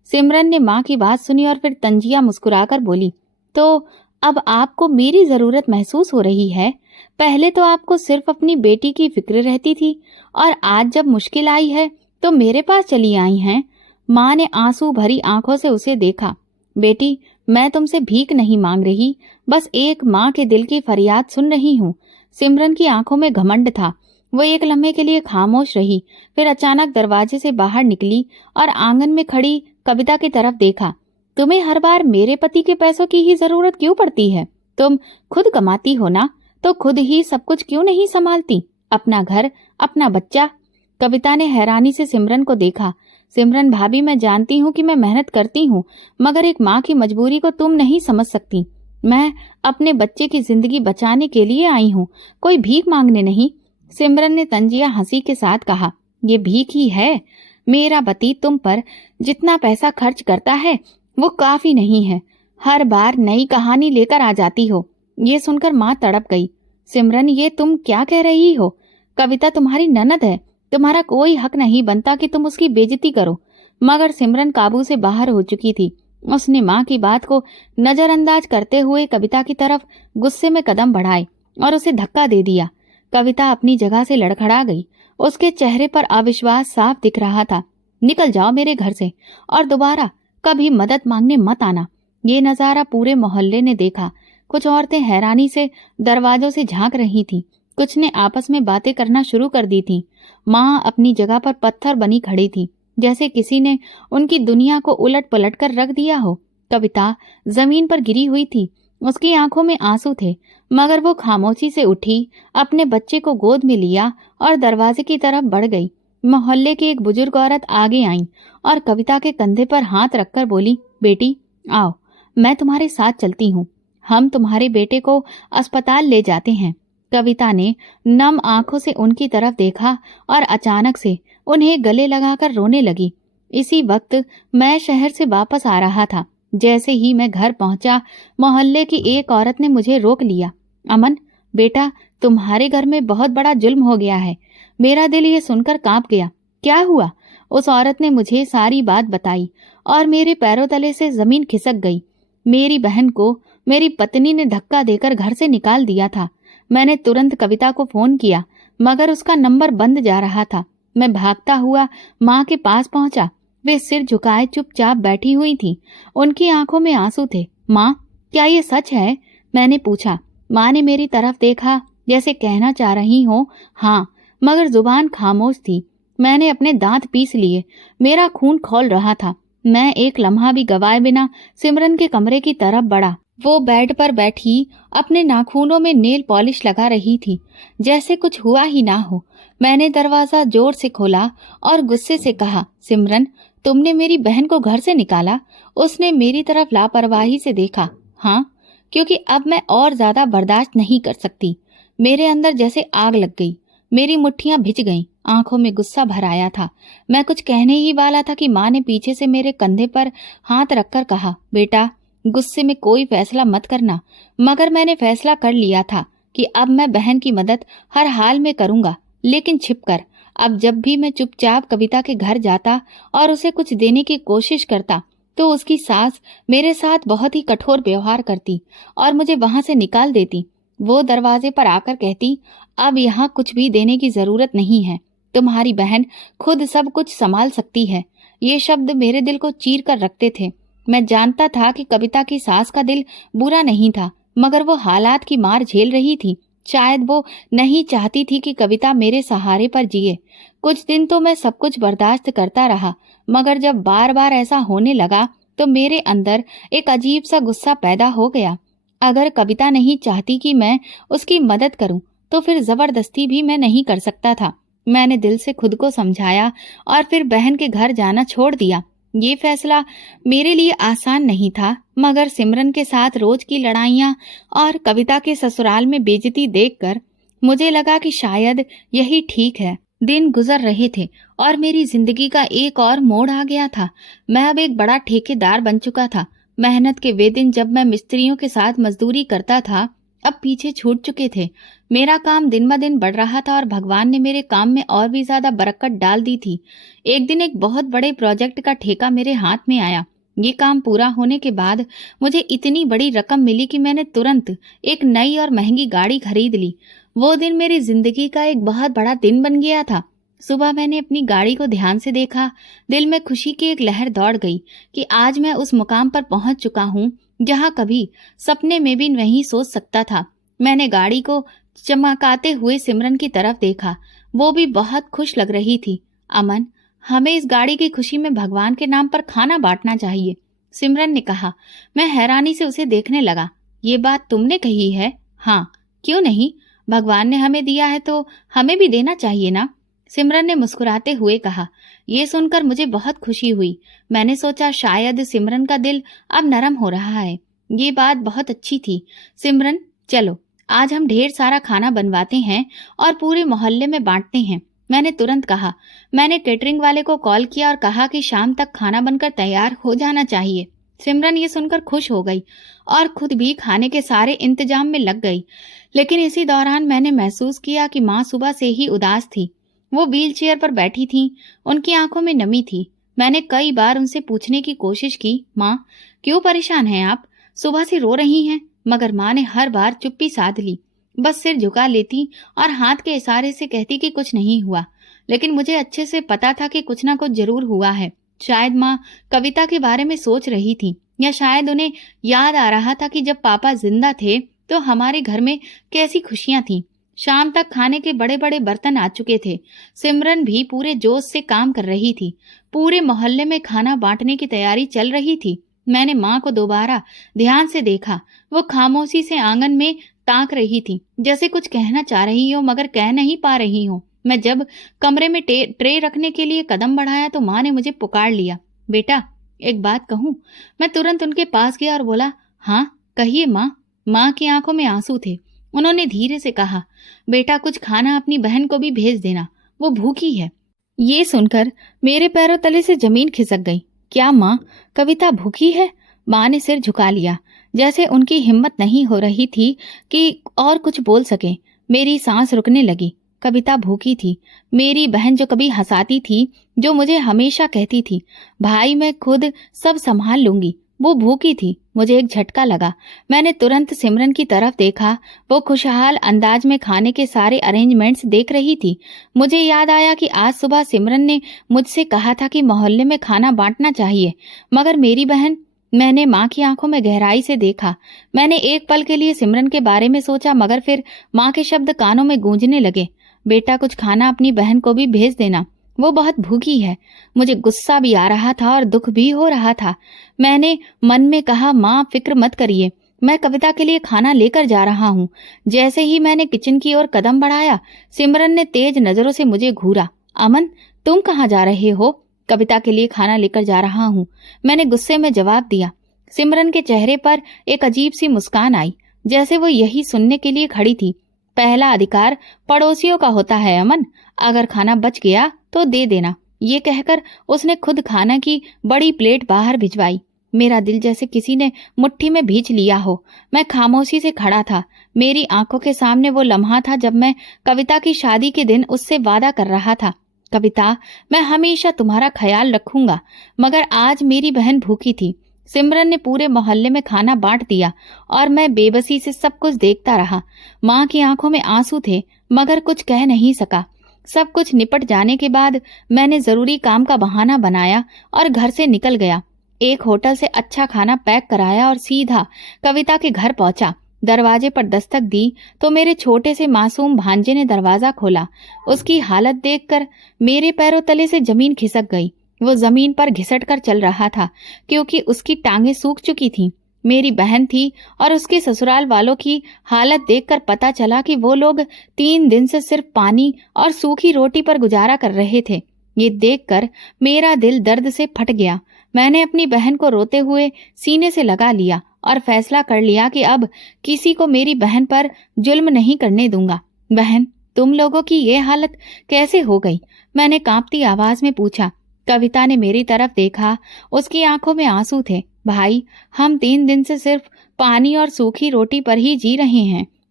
सिमरन ने माँ की बात सुनी और फिर तंजिया मुस्कुराकर बोली, तो अब आपको मेरी जरूरत महसूस हो रही है? पहले तो आपको सिर्फ अपनी बेटी की फिक्र रहती थी और आज जब मुश्किल आई है तो मेरे पास चली आई हैं। माँ ने आंसू भरी आंखों से उसे देखा। बेटी, मैं तुमसे भीख नहीं मांग रही, बस एक माँ के दिल की फरियाद सुन रही हूँ। सिमरन की आंखों में घमंड था। वो एक लम्हे के लिए खामोश रही, फिर अचानक दरवाजे से बाहर निकली और आंगन में खड़ी कविता की तरफ देखा। तुम्हें हर बार मेरे पति के पैसों की ही जरूरत क्यों पड़ती है? तुम खुद कमाती हो ना, तो खुद ही सब कुछ क्यों नहीं संभालती? अपना घर, अपना बच्चा। कविता ने हैरानी से सिमरन को देखा। सिमरन भाभी, मैं जानती हूँ कि मैं मेहनत करती हूँ, मगर एक माँ की मजबूरी को तुम नहीं समझ सकती। मैं अपने बच्चे की जिंदगी बचाने के लिए आई हूँ, कोई भीख मांगने नहीं। सिमरन ने तंजिया हंसी के साथ कहा, ये भीख ही है। मेरा पति तुम पर जितना पैसा खर्च करता है वो काफी नहीं है। हर बार नई कहानी लेकर आ जाती हो। ये सुनकर माँ तड़प गई। सिमरन, ये तुम क्या कह रही हो? कविता तुम्हारी ननद है, तुम्हारा कोई हक नहीं बनता कि तुम उसकी बेइज्जती करो। मगर सिमरन काबू से बाहर हो चुकी थी। उसने माँ की बात को नजरअंदाज करते हुए कविता की तरफ गुस्से में कदम बढ़ाए और उसे धक्का दे दिया। कविता अपनी जगह से लड़खड़ा गई। उसके चेहरे पर अविश्वास साफ दिख रहा था। निकल जाओ मेरे घर से और दोबारा कभी मदद मांगने मत आना। ये नजारा पूरे मोहल्ले ने देखा। कुछ औरतें हैरानी से दरवाजों से झांक रही थीं, कुछ ने आपस में बातें करना शुरू कर दी थीं। माँ अपनी जगह पर पत्थर बनी खड़ी थी, जैसे किसी ने उनकी दुनिया को उलट पलट कर रख दिया हो। कविता जमीन पर गिरी हुई थी, उसकी आंखों में आंसू थे, मगर वो खामोशी से उठी, अपने बच्चे को गोद में लिया और दरवाजे की तरफ बढ़ गई। मोहल्ले की एक बुजुर्ग औरत आगे आई और कविता के कंधे पर हाथ रखकर बोली, बेटी आओ, मैं तुम्हारे साथ चलती हूँ। हम तुम्हारे बेटे को अस्पताल ले जाते हैं। कविता ने नम आंखों से उनकी तरफ देखा और अचानक से उन्हें गले लगाकर रोने लगी। इसी वक्त मैं शहर से वापस आ रहा था। जैसे ही मैं घर पहुंचा, मोहल्ले की एक औरत ने मुझे रोक लिया। अमन बेटा, तुम्हारे घर में बहुत बड़ा जुल्म हो गया है। मेरा दिल ये सुनकर कांप गया। क्या हुआ? उस औरत ने मुझे सारी बात बताई और मेरे पैरों तले से जमीन खिसक गई। मेरी बहन को मेरी पत्नी ने धक्का देकर घर से निकाल दिया था। मैंने तुरंत कविता को फोन किया, मगर उसका नंबर बंद जा रहा था। मैं भागता हुआ माँ के पास पहुंचा। वे सिर झुकाए चुपचाप बैठी हुई थी, उनकी आंखों में आंसू थे। माँ, क्या ये सच है? मैंने पूछा। माँ ने मेरी तरफ देखा, जैसे कहना चाह रही हो हाँ, मगर जुबान खामोश थी। मैंने अपने दांत पीस लिए, मेरा खून खौल रहा था। मैं एक लम्हा भी गवाए बिना सिमरन के कमरे की तरफ बढ़ा। वो बेड पर बैठी अपने नाखूनों में नेल पॉलिश लगा रही थी, जैसे कुछ हुआ ही ना हो। मैंने दरवाजा जोर से खोला और गुस्से से कहा, सिमरन, तुमने मेरी बहन को घर से निकाला? उसने मेरी तरफ लापरवाही से देखा। हाँ, क्योंकि अब मैं और ज्यादा बर्दाश्त नहीं कर सकती। मेरे अंदर जैसे आग लग गई, मेरी मुट्ठियां भिज गईं, आंखों में गुस्सा भर आया था। मैं कुछ कहने ही वाला था कि माँ ने पीछे से मेरे कंधे पर हाथ रखकर कहा, बेटा, गुस्से में कोई फैसला मत करना। मगर मैंने फैसला कर लिया था कि अब मैं बहन की मदद हर हाल में करूंगा, लेकिन छिपकर। अब जब भी मैं चुपचाप कविता के घर जाता और उसे कुछ देने की कोशिश करता, तो उसकी सास मेरे साथ बहुत ही कठोर व्यवहार करती और मुझे वहां से निकाल देती। वो दरवाजे पर आकर कहती, अब यहाँ कुछ भी देने की जरूरत नहीं है, तुम्हारी बहन खुद सब कुछ संभाल सकती है। ये शब्द मेरे दिल को चीर कर रखते थे। मैं जानता था कि कविता की सास का दिल बुरा नहीं था, मगर वो हालात की मार झेल रही थी। शायद वो नहीं चाहती थी कि कविता मेरे सहारे पर जिए। कुछ दिन तो मैं सब कुछ बर्दाश्त करता रहा, मगर जब बार बार ऐसा होने लगा तो मेरे अंदर एक अजीब सा गुस्सा पैदा हो गया। अगर कविता नहीं चाहती कि मैं उसकी मदद करूं, तो फिर जबरदस्ती भी मैं नहीं कर सकता था। मैंने दिल से खुद को समझाया और फिर बहन के घर जाना छोड़ दिया। ये फैसला मेरे लिए आसान नहीं था, मगर सिमरन के साथ रोज की लड़ाइयाँ और कविता के ससुराल में बेइज्जती देखकर मुझे लगा कि शायद यही ठीक है। दिन गुजर रहे थे और मेरी जिंदगी का एक और मोड़ आ गया था। मैं अब एक बड़ा ठेकेदार बन चुका था। मेहनत के वे दिन जब मैं मिस्त्रियों के साथ मजदूरी करता था, अब पीछे छूट चुके थे। मेरा काम दिन ब दिन बढ़ रहा था और भगवान ने मेरे काम में और भी ज्यादा बरकत डाल दी थी। एक दिन एक बहुत बड़े प्रोजेक्ट का ठेका मेरे हाथ में आया। ये काम पूरा होने के बाद मुझे इतनी बड़ी रकम मिली कि मैंने तुरंत एक नई और महंगी गाड़ी खरीद ली। वो दिन मेरी जिंदगी का एक बहुत बड़ा दिन बन गया था। सुबह मैंने अपनी गाड़ी को ध्यान से देखा। दिल में खुशी की एक लहर दौड़ गई कि आज मैं उस मुकाम पर पहुंच चुका हूं जहां कभी सपने में भी नहीं सोच सकता था। मैंने गाड़ी को चमकाते हुए सिमरन की तरफ देखा। वो भी बहुत खुश लग रही थी। अमन, हमें इस गाड़ी की खुशी में भगवान के नाम पर खाना बांटना चाहिए, सिमरन ने कहा। मैं हैरानी से उसे देखने लगा। ये बात तुमने कही है? हाँ, क्यों नहीं? भगवान ने हमें दिया है तो हमें भी देना चाहिए ना, सिमरन ने मुस्कुराते हुए कहा। ये सुनकर मुझे बहुत खुशी हुई। मैंने सोचा शायद सिमरन का दिल अब नरम हो रहा है। ये बात बहुत अच्छी थी। सिमरन, चलो आज हम ढेर सारा खाना बनवाते हैं और पूरे मोहल्ले में बांटते हैं, मैंने तुरंत कहा। मैंने केटरिंग वाले को कॉल किया और कहा कि शाम तक खाना बनकर तैयार हो जाना चाहिए। सिमरन ये सुनकर खुश हो गई और खुद भी खाने के सारे इंतजाम में लग गई। लेकिन इसी दौरान मैंने महसूस किया कि माँ सुबह से ही उदास थी। वो व्हील चेयर पर बैठी थीं, उनकी आंखों में नमी थी। मैंने कई बार उनसे पूछने की कोशिश की, माँ क्यों परेशान हैं आप? सुबह से रो रही हैं? मगर माँ ने हर बार चुप्पी साध ली। बस सिर झुका लेती और हाथ के इशारे से कहती कि कुछ नहीं हुआ। लेकिन मुझे अच्छे से पता था कि कुछ ना कुछ जरूर हुआ है। शायद माँ कविता के बारे में सोच रही थी, या शायद उन्हें याद आ रहा था कि जब पापा जिंदा थे तो हमारे घर में कैसी खुशियां थीं। शाम तक खाने के बड़े बड़े बर्तन आ चुके थे। सिमरन भी पूरे जोश से काम कर रही थी। पूरे मोहल्ले में खाना बांटने की तैयारी चल रही थी। मैंने माँ को दोबारा ध्यान से देखा। वो खामोशी से आंगन में ताक रही थी, जैसे कुछ कहना चाह रही हो मगर कह नहीं पा रही हो। मैं जब कमरे में ट्रे रखने के लिए कदम बढ़ाया तो माँ ने मुझे पुकार लिया, बेटा एक बात कहूँ? मैं तुरंत उनके पास गया और बोला, हाँ कहिए माँ। माँ की आंखों में आंसू थे। उन्होंने धीरे से कहा, बेटा कुछ खाना अपनी बहन को भी भेज देना, वो भूखी है। ये सुनकर मेरे पैरों तले से जमीन खिसक गई। क्या माँ, कविता भूखी है? माँ ने सिर झुका लिया, जैसे उनकी हिम्मत नहीं हो रही थी कि और कुछ बोल सके। मेरी सांस रुकने लगी। कविता भूखी थी। मेरी बहन जो कभी हंसाती थी, जो मुझे हमेशा कहती थी, भाई मैं खुद सब संभाल लूंगी, वो भूखी थी। मुझे एक झटका लगा। मैंने तुरंत सिमरन की तरफ देखा। वो खुशहाल अंदाज में खाने के सारे अरेंजमेंट्स देख रही थी। मुझे याद आया कि आज सुबह सिमरन ने मुझसे कहा था कि मोहल्ले में खाना बांटना चाहिए, मगर मेरी बहन। मैंने माँ की आंखों में गहराई से देखा। मैंने एक पल के लिए सिमरन के बारे में सोचा, मगर फिर माँ के शब्द कानों में गूंजने लगे, बेटा कुछ खाना अपनी बहन को भी भेज देना, वो बहुत भूखी है। मुझे गुस्सा भी आ रहा था और दुख भी हो रहा था। मैंने मन में कहा, माँ फिक्र मत करिए, मैं कविता के लिए खाना लेकर जा रहा हूँ। जैसे ही मैंने किचन की ओर कदम बढ़ाया, सिमरन ने तेज नजरों से मुझे घूरा। अमन, तुम कहाँ जा रहे हो? कविता के लिए खाना लेकर जा रहा हूँ, मैंने गुस्से में जवाब दिया। सिमरन के चेहरे पर एक अजीब सी मुस्कान आई, जैसे वो यही सुनने के लिए खड़ी थी। पहला अधिकार पड़ोसियों का होता है अमन, अगर खाना बच गया तो दे देना। ये कहकर उसने खुद खाना की बड़ी प्लेट बाहर भिजवाई। मेरा दिल जैसे किसी ने मुट्ठी में भींच लिया हो। मैं खामोशी से खड़ा था। मेरी आंखों के सामने वो लम्हा था जब मैं कविता की शादी के दिन उससे वादा कर रहा था, कविता मैं हमेशा तुम्हारा ख्याल रखूंगा। मगर आज मेरी बहन भूखी थी। सिमरन ने पूरे मोहल्ले में खाना बांट दिया और मैं बेबसी से सब कुछ देखता रहा। माँ की आंखों में आंसू थे, मगर कुछ कह नहीं सका। सब कुछ निपट जाने के बाद मैंने जरूरी काम का बहाना बनाया और घर से निकल गया। एक होटल से अच्छा खाना पैक कराया और सीधा कविता के घर पहुंचा। दरवाजे पर दस्तक दी तो मेरे छोटे से मासूम भांजे ने दरवाजा खोला। उसकी हालत देखकर मेरे पैरों तले से जमीन खिसक गई। वो जमीन पर घिसट कर चल रहा था क्योंकि उसकी टांगें सूख चुकी थीं। मेरी बहन थी और उसके ससुराल वालों की हालत देखकर पता चला कि वो लोग 3 दिन से सिर्फ पानी और सूखी रोटी पर गुजारा कर रहे थे। ये देखकर मेरा दिल दर्द से फट गया। मैंने अपनी बहन को रोते हुए सीने से लगा लिया और फैसला कर लिया कि अब किसी को मेरी बहन पर जुल्म नहीं करने दूंगा। बहन, तुम लोगों की ये हालत कैसे हो गई? मैंने कांपती आवाज में पूछा। कविता ने मेरी तरफ देखा। उसकी आंखों में आंसू थे। भाई, हम 3 दिन से सिर्फ पानी और सूखी रोटी पर ही जी रहे हैं।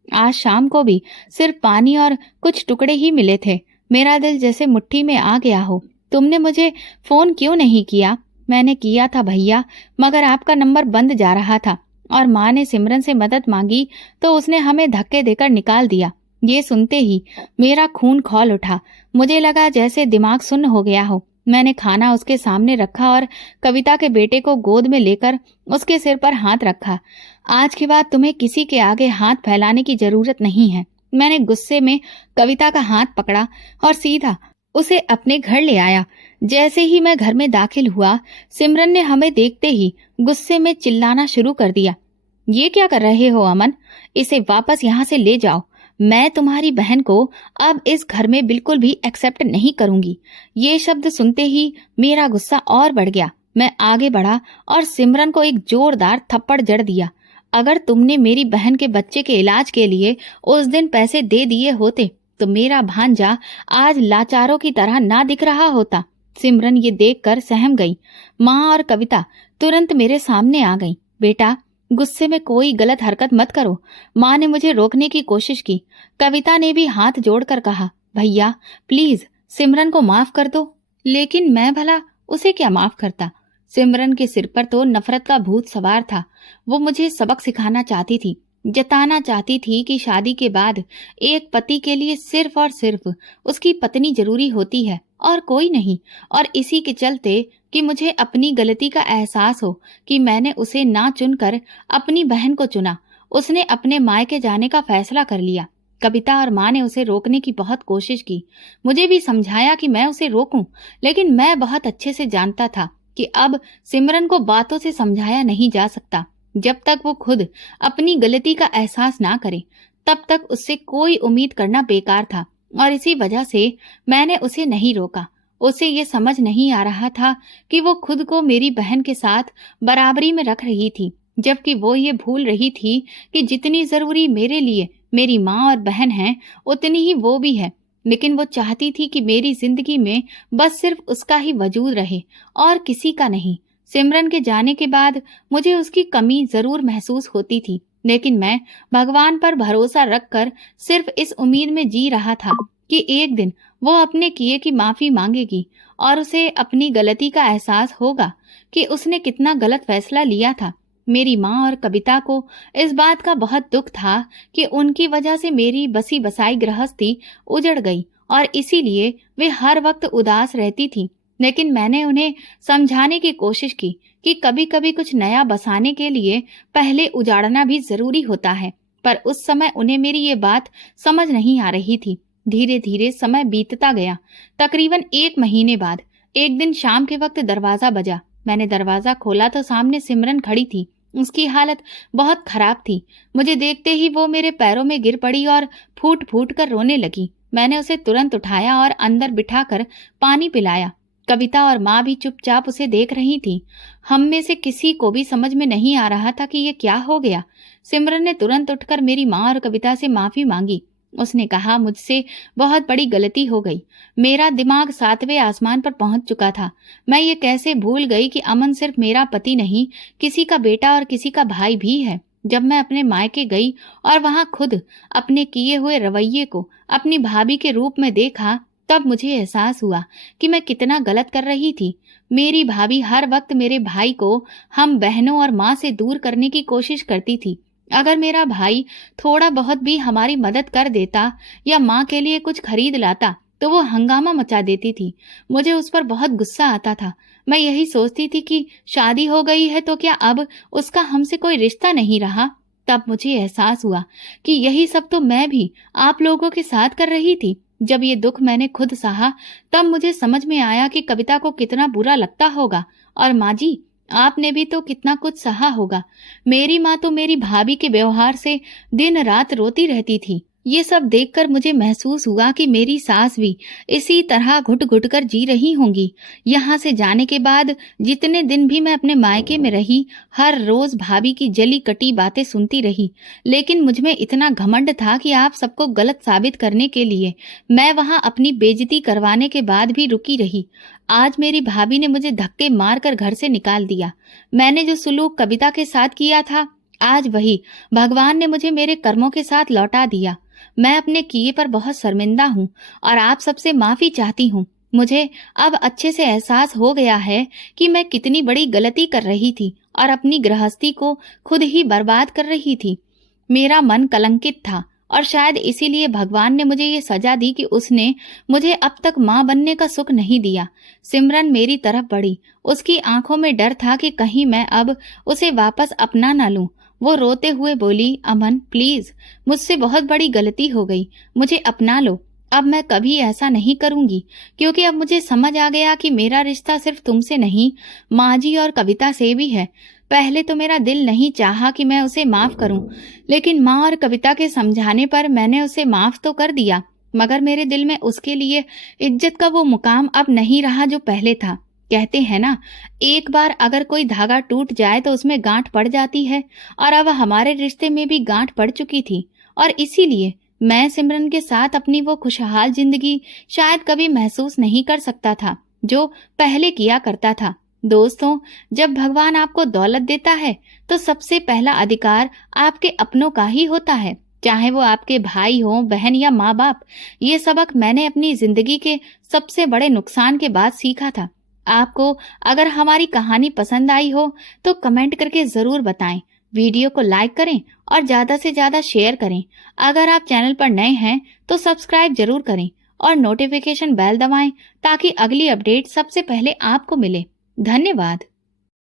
आज शाम को भी सिर्फ पानी और कुछ टुकड़े ही मिले थे। मेरा दिल जैसे मुट्ठी में आ गया हो। तुमने मुझे फोन क्यों नहीं किया? मैंने किया था भैया, मगर आपका नंबर बंद जा रहा था और माँ ने सिमरन से मदद मांगी तो उसने हमें धक्के देकर निकाल दिया। ये सुनते ही मेरा खून खौल उठा। मुझे लगा जैसे दिमाग सुन्न हो गया हो। मैंने खाना उसके सामने रखा और कविता के बेटे को गोद में लेकर उसके सिर पर हाथ रखा। आज के बाद तुम्हें किसी के आगे हाथ फैलाने की जरूरत नहीं है। मैंने गुस्से में कविता का हाथ पकड़ा और सीधा उसे अपने घर ले आया। जैसे ही मैं घर में दाखिल हुआ, सिमरन ने हमें देखते ही गुस्से में चिल्लाना शुरू कर दिया। ये क्या कर रहे हो अमन? इसे वापस यहाँ से ले जाओ। मैं तुम्हारी बहन को अब इस घर में बिल्कुल भी एक्सेप्ट नहीं करूंगी। ये शब्द सुनते ही मेरा गुस्सा और बढ़ गया। मैं आगे बढ़ा और सिमरन को एक जोरदार थप्पड़ जड़ दिया। अगर तुमने मेरी बहन के बच्चे के इलाज के लिए उस दिन पैसे दे दिए होते तो मेरा भांजा आज लाचारों की तरह ना दिख रहा होता। सिमरन ये देखकर सहम गई। माँ और कविता तुरंत मेरे सामने आ गई। बेटा, गुस्से में कोई गलत हरकत मत करो। माँ ने मुझे रोकने की कोशिश की। कविता ने भी हाथ जोड़कर कहा, भैया प्लीज सिमरन को माफ कर दो। लेकिन मैं भला उसे क्या माफ करता? सिमरन के सिर पर तो नफरत का भूत सवार था। वो मुझे सबक सिखाना चाहती थी, जताना चाहती थी कि शादी के बाद एक पति के लिए सिर्फ और सिर्फ उसकी पत्नी जरूरी होती है और कोई नहीं। और इसी के चलते कि मुझे अपनी गलती का एहसास हो कि मैंने उसे ना चुनकर अपनी बहन को चुना, उसने अपने मायके जाने का फैसला कर लिया। कविता और माँ ने उसे रोकने की बहुत कोशिश की। मुझे भी समझाया कि मैं उसे रोकूं, लेकिन मैं बहुत अच्छे से जानता था कि अब सिमरन को बातों से समझाया नहीं जा सकता। जब तक वो खुद अपनी गलती का एहसास ना करे, तब तक उससे कोई उम्मीद करना बेकार था। और इसी वजह से मैंने उसे नहीं रोका। उसे ये समझ नहीं आ रहा था कि वो खुद को मेरी बहन के साथ बराबरी में रख रही थी, जबकि वो ये भूल रही थी कि जितनी जरूरी मेरे लिए मेरी माँ और बहन है, उतनी ही वो भी है। लेकिन वो चाहती थी कि मेरी जिंदगी में बस सिर्फ उसका ही वजूद रहे और किसी का नहीं। सिमरन के जाने के बाद मुझे उसकी कमी जरूर महसूस होती थी, लेकिन मैं भगवान पर भरोसा रखकर सिर्फ इस उम्मीद में जी रहा था कि एक दिन वो अपने किए की माफी मांगेगी और उसे अपनी गलती का एहसास होगा कि उसने कितना गलत फैसला लिया था। मेरी माँ और कविता को इस बात का बहुत दुख था कि उनकी वजह से मेरी बसी बसाई गृहस्थी उजड़ गई और इसीलिए वे हर वक्त उदास रहती थी। लेकिन मैंने उन्हें समझाने की कोशिश की कि कभी कभी कुछ नया बसाने के लिए पहले उजाड़ना भी जरूरी होता है, पर उस समय उन्हें मेरी ये बात समझ नहीं आ रही थी। धीरे धीरे समय बीतता गया। तकरीबन 1 महीने बाद एक दिन शाम के वक्त दरवाजा बजा। मैंने दरवाजा खोला तो सामने सिमरन खड़ी थी। उसकी हालत बहुत खराब थी। मुझे देखते ही वो मेरे पैरों में गिर पड़ी और फूट फूट कर रोने लगी। मैंने उसे तुरंत उठाया और अंदर बिठाकर पानी पिलाया। कविता और माँ भी चुपचाप उसे देख रही थी। हम में से किसी को भी समझ में नहीं आ रहा था कि ये क्या हो गया। सिमरन ने तुरंत उठकर मेरी माँ और कविता से माफी मांगी। उसने कहा, मुझसे बहुत बड़ी गलती हो गई। मेरा दिमाग 7वें आसमान पर पहुंच चुका था। मैं ये कैसे भूल गई कि अमन सिर्फ मेरा पति नहीं, किसी का बेटा और किसी का भाई भी है। जब मैं अपने मायके गई और वहां खुद अपने किए हुए रवैये को अपनी भाभी के रूप में देखा, तब मुझे एहसास हुआ कि मैं कितना गलत कर रही थी। मेरी भाभी हर वक्त मेरे भाई को हम बहनों और माँ से दूर करने की कोशिश करती थी। अगर मेरा भाई थोड़ा बहुत भी हमारी मदद कर देता या माँ के लिए कुछ खरीद लाता तो वो हंगामा मचा देती थी। मुझे उस पर बहुत गुस्सा आता था। मैं यही सोचती थी कि शादी हो गई है तो क्या अब उसका हमसे कोई रिश्ता नहीं रहा। तब मुझे एहसास हुआ कि यही सब तो मैं भी आप लोगों के साथ कर रही थी। जब ये दुख मैंने खुद सहा, तब मुझे समझ में आया कि कविता को कितना बुरा लगता होगा। और माँ जी, आपने भी तो कितना कुछ सहा होगा। मेरी माँ तो मेरी भाभी के व्यवहार से दिन रात रोती रहती थी। ये सब देखकर मुझे महसूस हुआ कि मेरी सास भी इसी तरह घुट घुट कर जी रही होंगी। यहाँ से जाने के बाद जितने दिन भी मैं अपने मायके में रही, हर रोज भाभी की जली कटी बातें सुनती रही। लेकिन मुझमें इतना घमंड था कि आप सबको गलत साबित करने के लिए मैं वहाँ अपनी बेइज्जती करवाने के बाद भी रुकी रही। आज मेरी भाभी ने मुझे धक्के मारकर घर से निकाल दिया। मैंने जो सुलूक कविता के साथ किया था, आज वही भगवान ने मुझे मेरे कर्मों के साथ लौटा दिया। मैं अपने किए पर बहुत शर्मिंदा हूँ और आप सबसे माफी चाहती हूँ। मुझे अब अच्छे से एहसास हो गया है कि मैं कितनी बड़ी गलती कर रही थी और अपनी गृहस्थी को खुद ही बर्बाद कर रही थी। मेरा मन कलंकित था और शायद इसीलिए भगवान ने मुझे ये सजा दी कि उसने मुझे अब तक मां बनने का सुख नहीं दिया। सिमरन मेरी तरफ बढ़ी। उसकी आंखों में डर था कि कहीं मैं अब उसे वापस अपना ना लूं। वो रोते हुए बोली, अमन प्लीज, मुझसे बहुत बड़ी गलती हो गई, मुझे अपना लो। अब मैं कभी ऐसा नहीं करूंगी, क्योंकि अब मुझे समझ आ गया कि मेरा रिश्ता सिर्फ तुमसे नहीं, माँ जी और कविता से भी है। पहले तो मेरा दिल नहीं चाहा कि मैं उसे माफ करूं, लेकिन माँ और कविता के समझाने पर मैंने उसे माफ तो कर दिया, मगर मेरे दिल में उसके लिए इज्जत का वो मुकाम अब नहीं रहा जो पहले था। कहते हैं ना, एक बार अगर कोई धागा टूट जाए तो उसमें गांठ पड़ जाती है, और अब हमारे रिश्ते में भी गांठ पड़ चुकी थी। और इसीलिए मैं सिमरन के साथ अपनी वो खुशहाल जिंदगी शायद कभी महसूस नहीं कर सकता था जो पहले किया करता था। दोस्तों, जब भगवान आपको दौलत देता है तो सबसे पहला अधिकार आपके अपनों का ही होता है, चाहे वो आपके भाई हो, बहन या माँ बाप। ये सबक मैंने अपनी जिंदगी के सबसे बड़े नुकसान के बाद सीखा था। आपको अगर हमारी कहानी पसंद आई हो तो कमेंट करके जरूर बताएं, वीडियो को लाइक करें और ज्यादा से ज्यादा शेयर करें। अगर आप चैनल पर नए हैं तो सब्सक्राइब जरूर करें और नोटिफिकेशन बेल दबाएं ताकि अगली अपडेट सबसे पहले आपको मिले। धन्यवाद।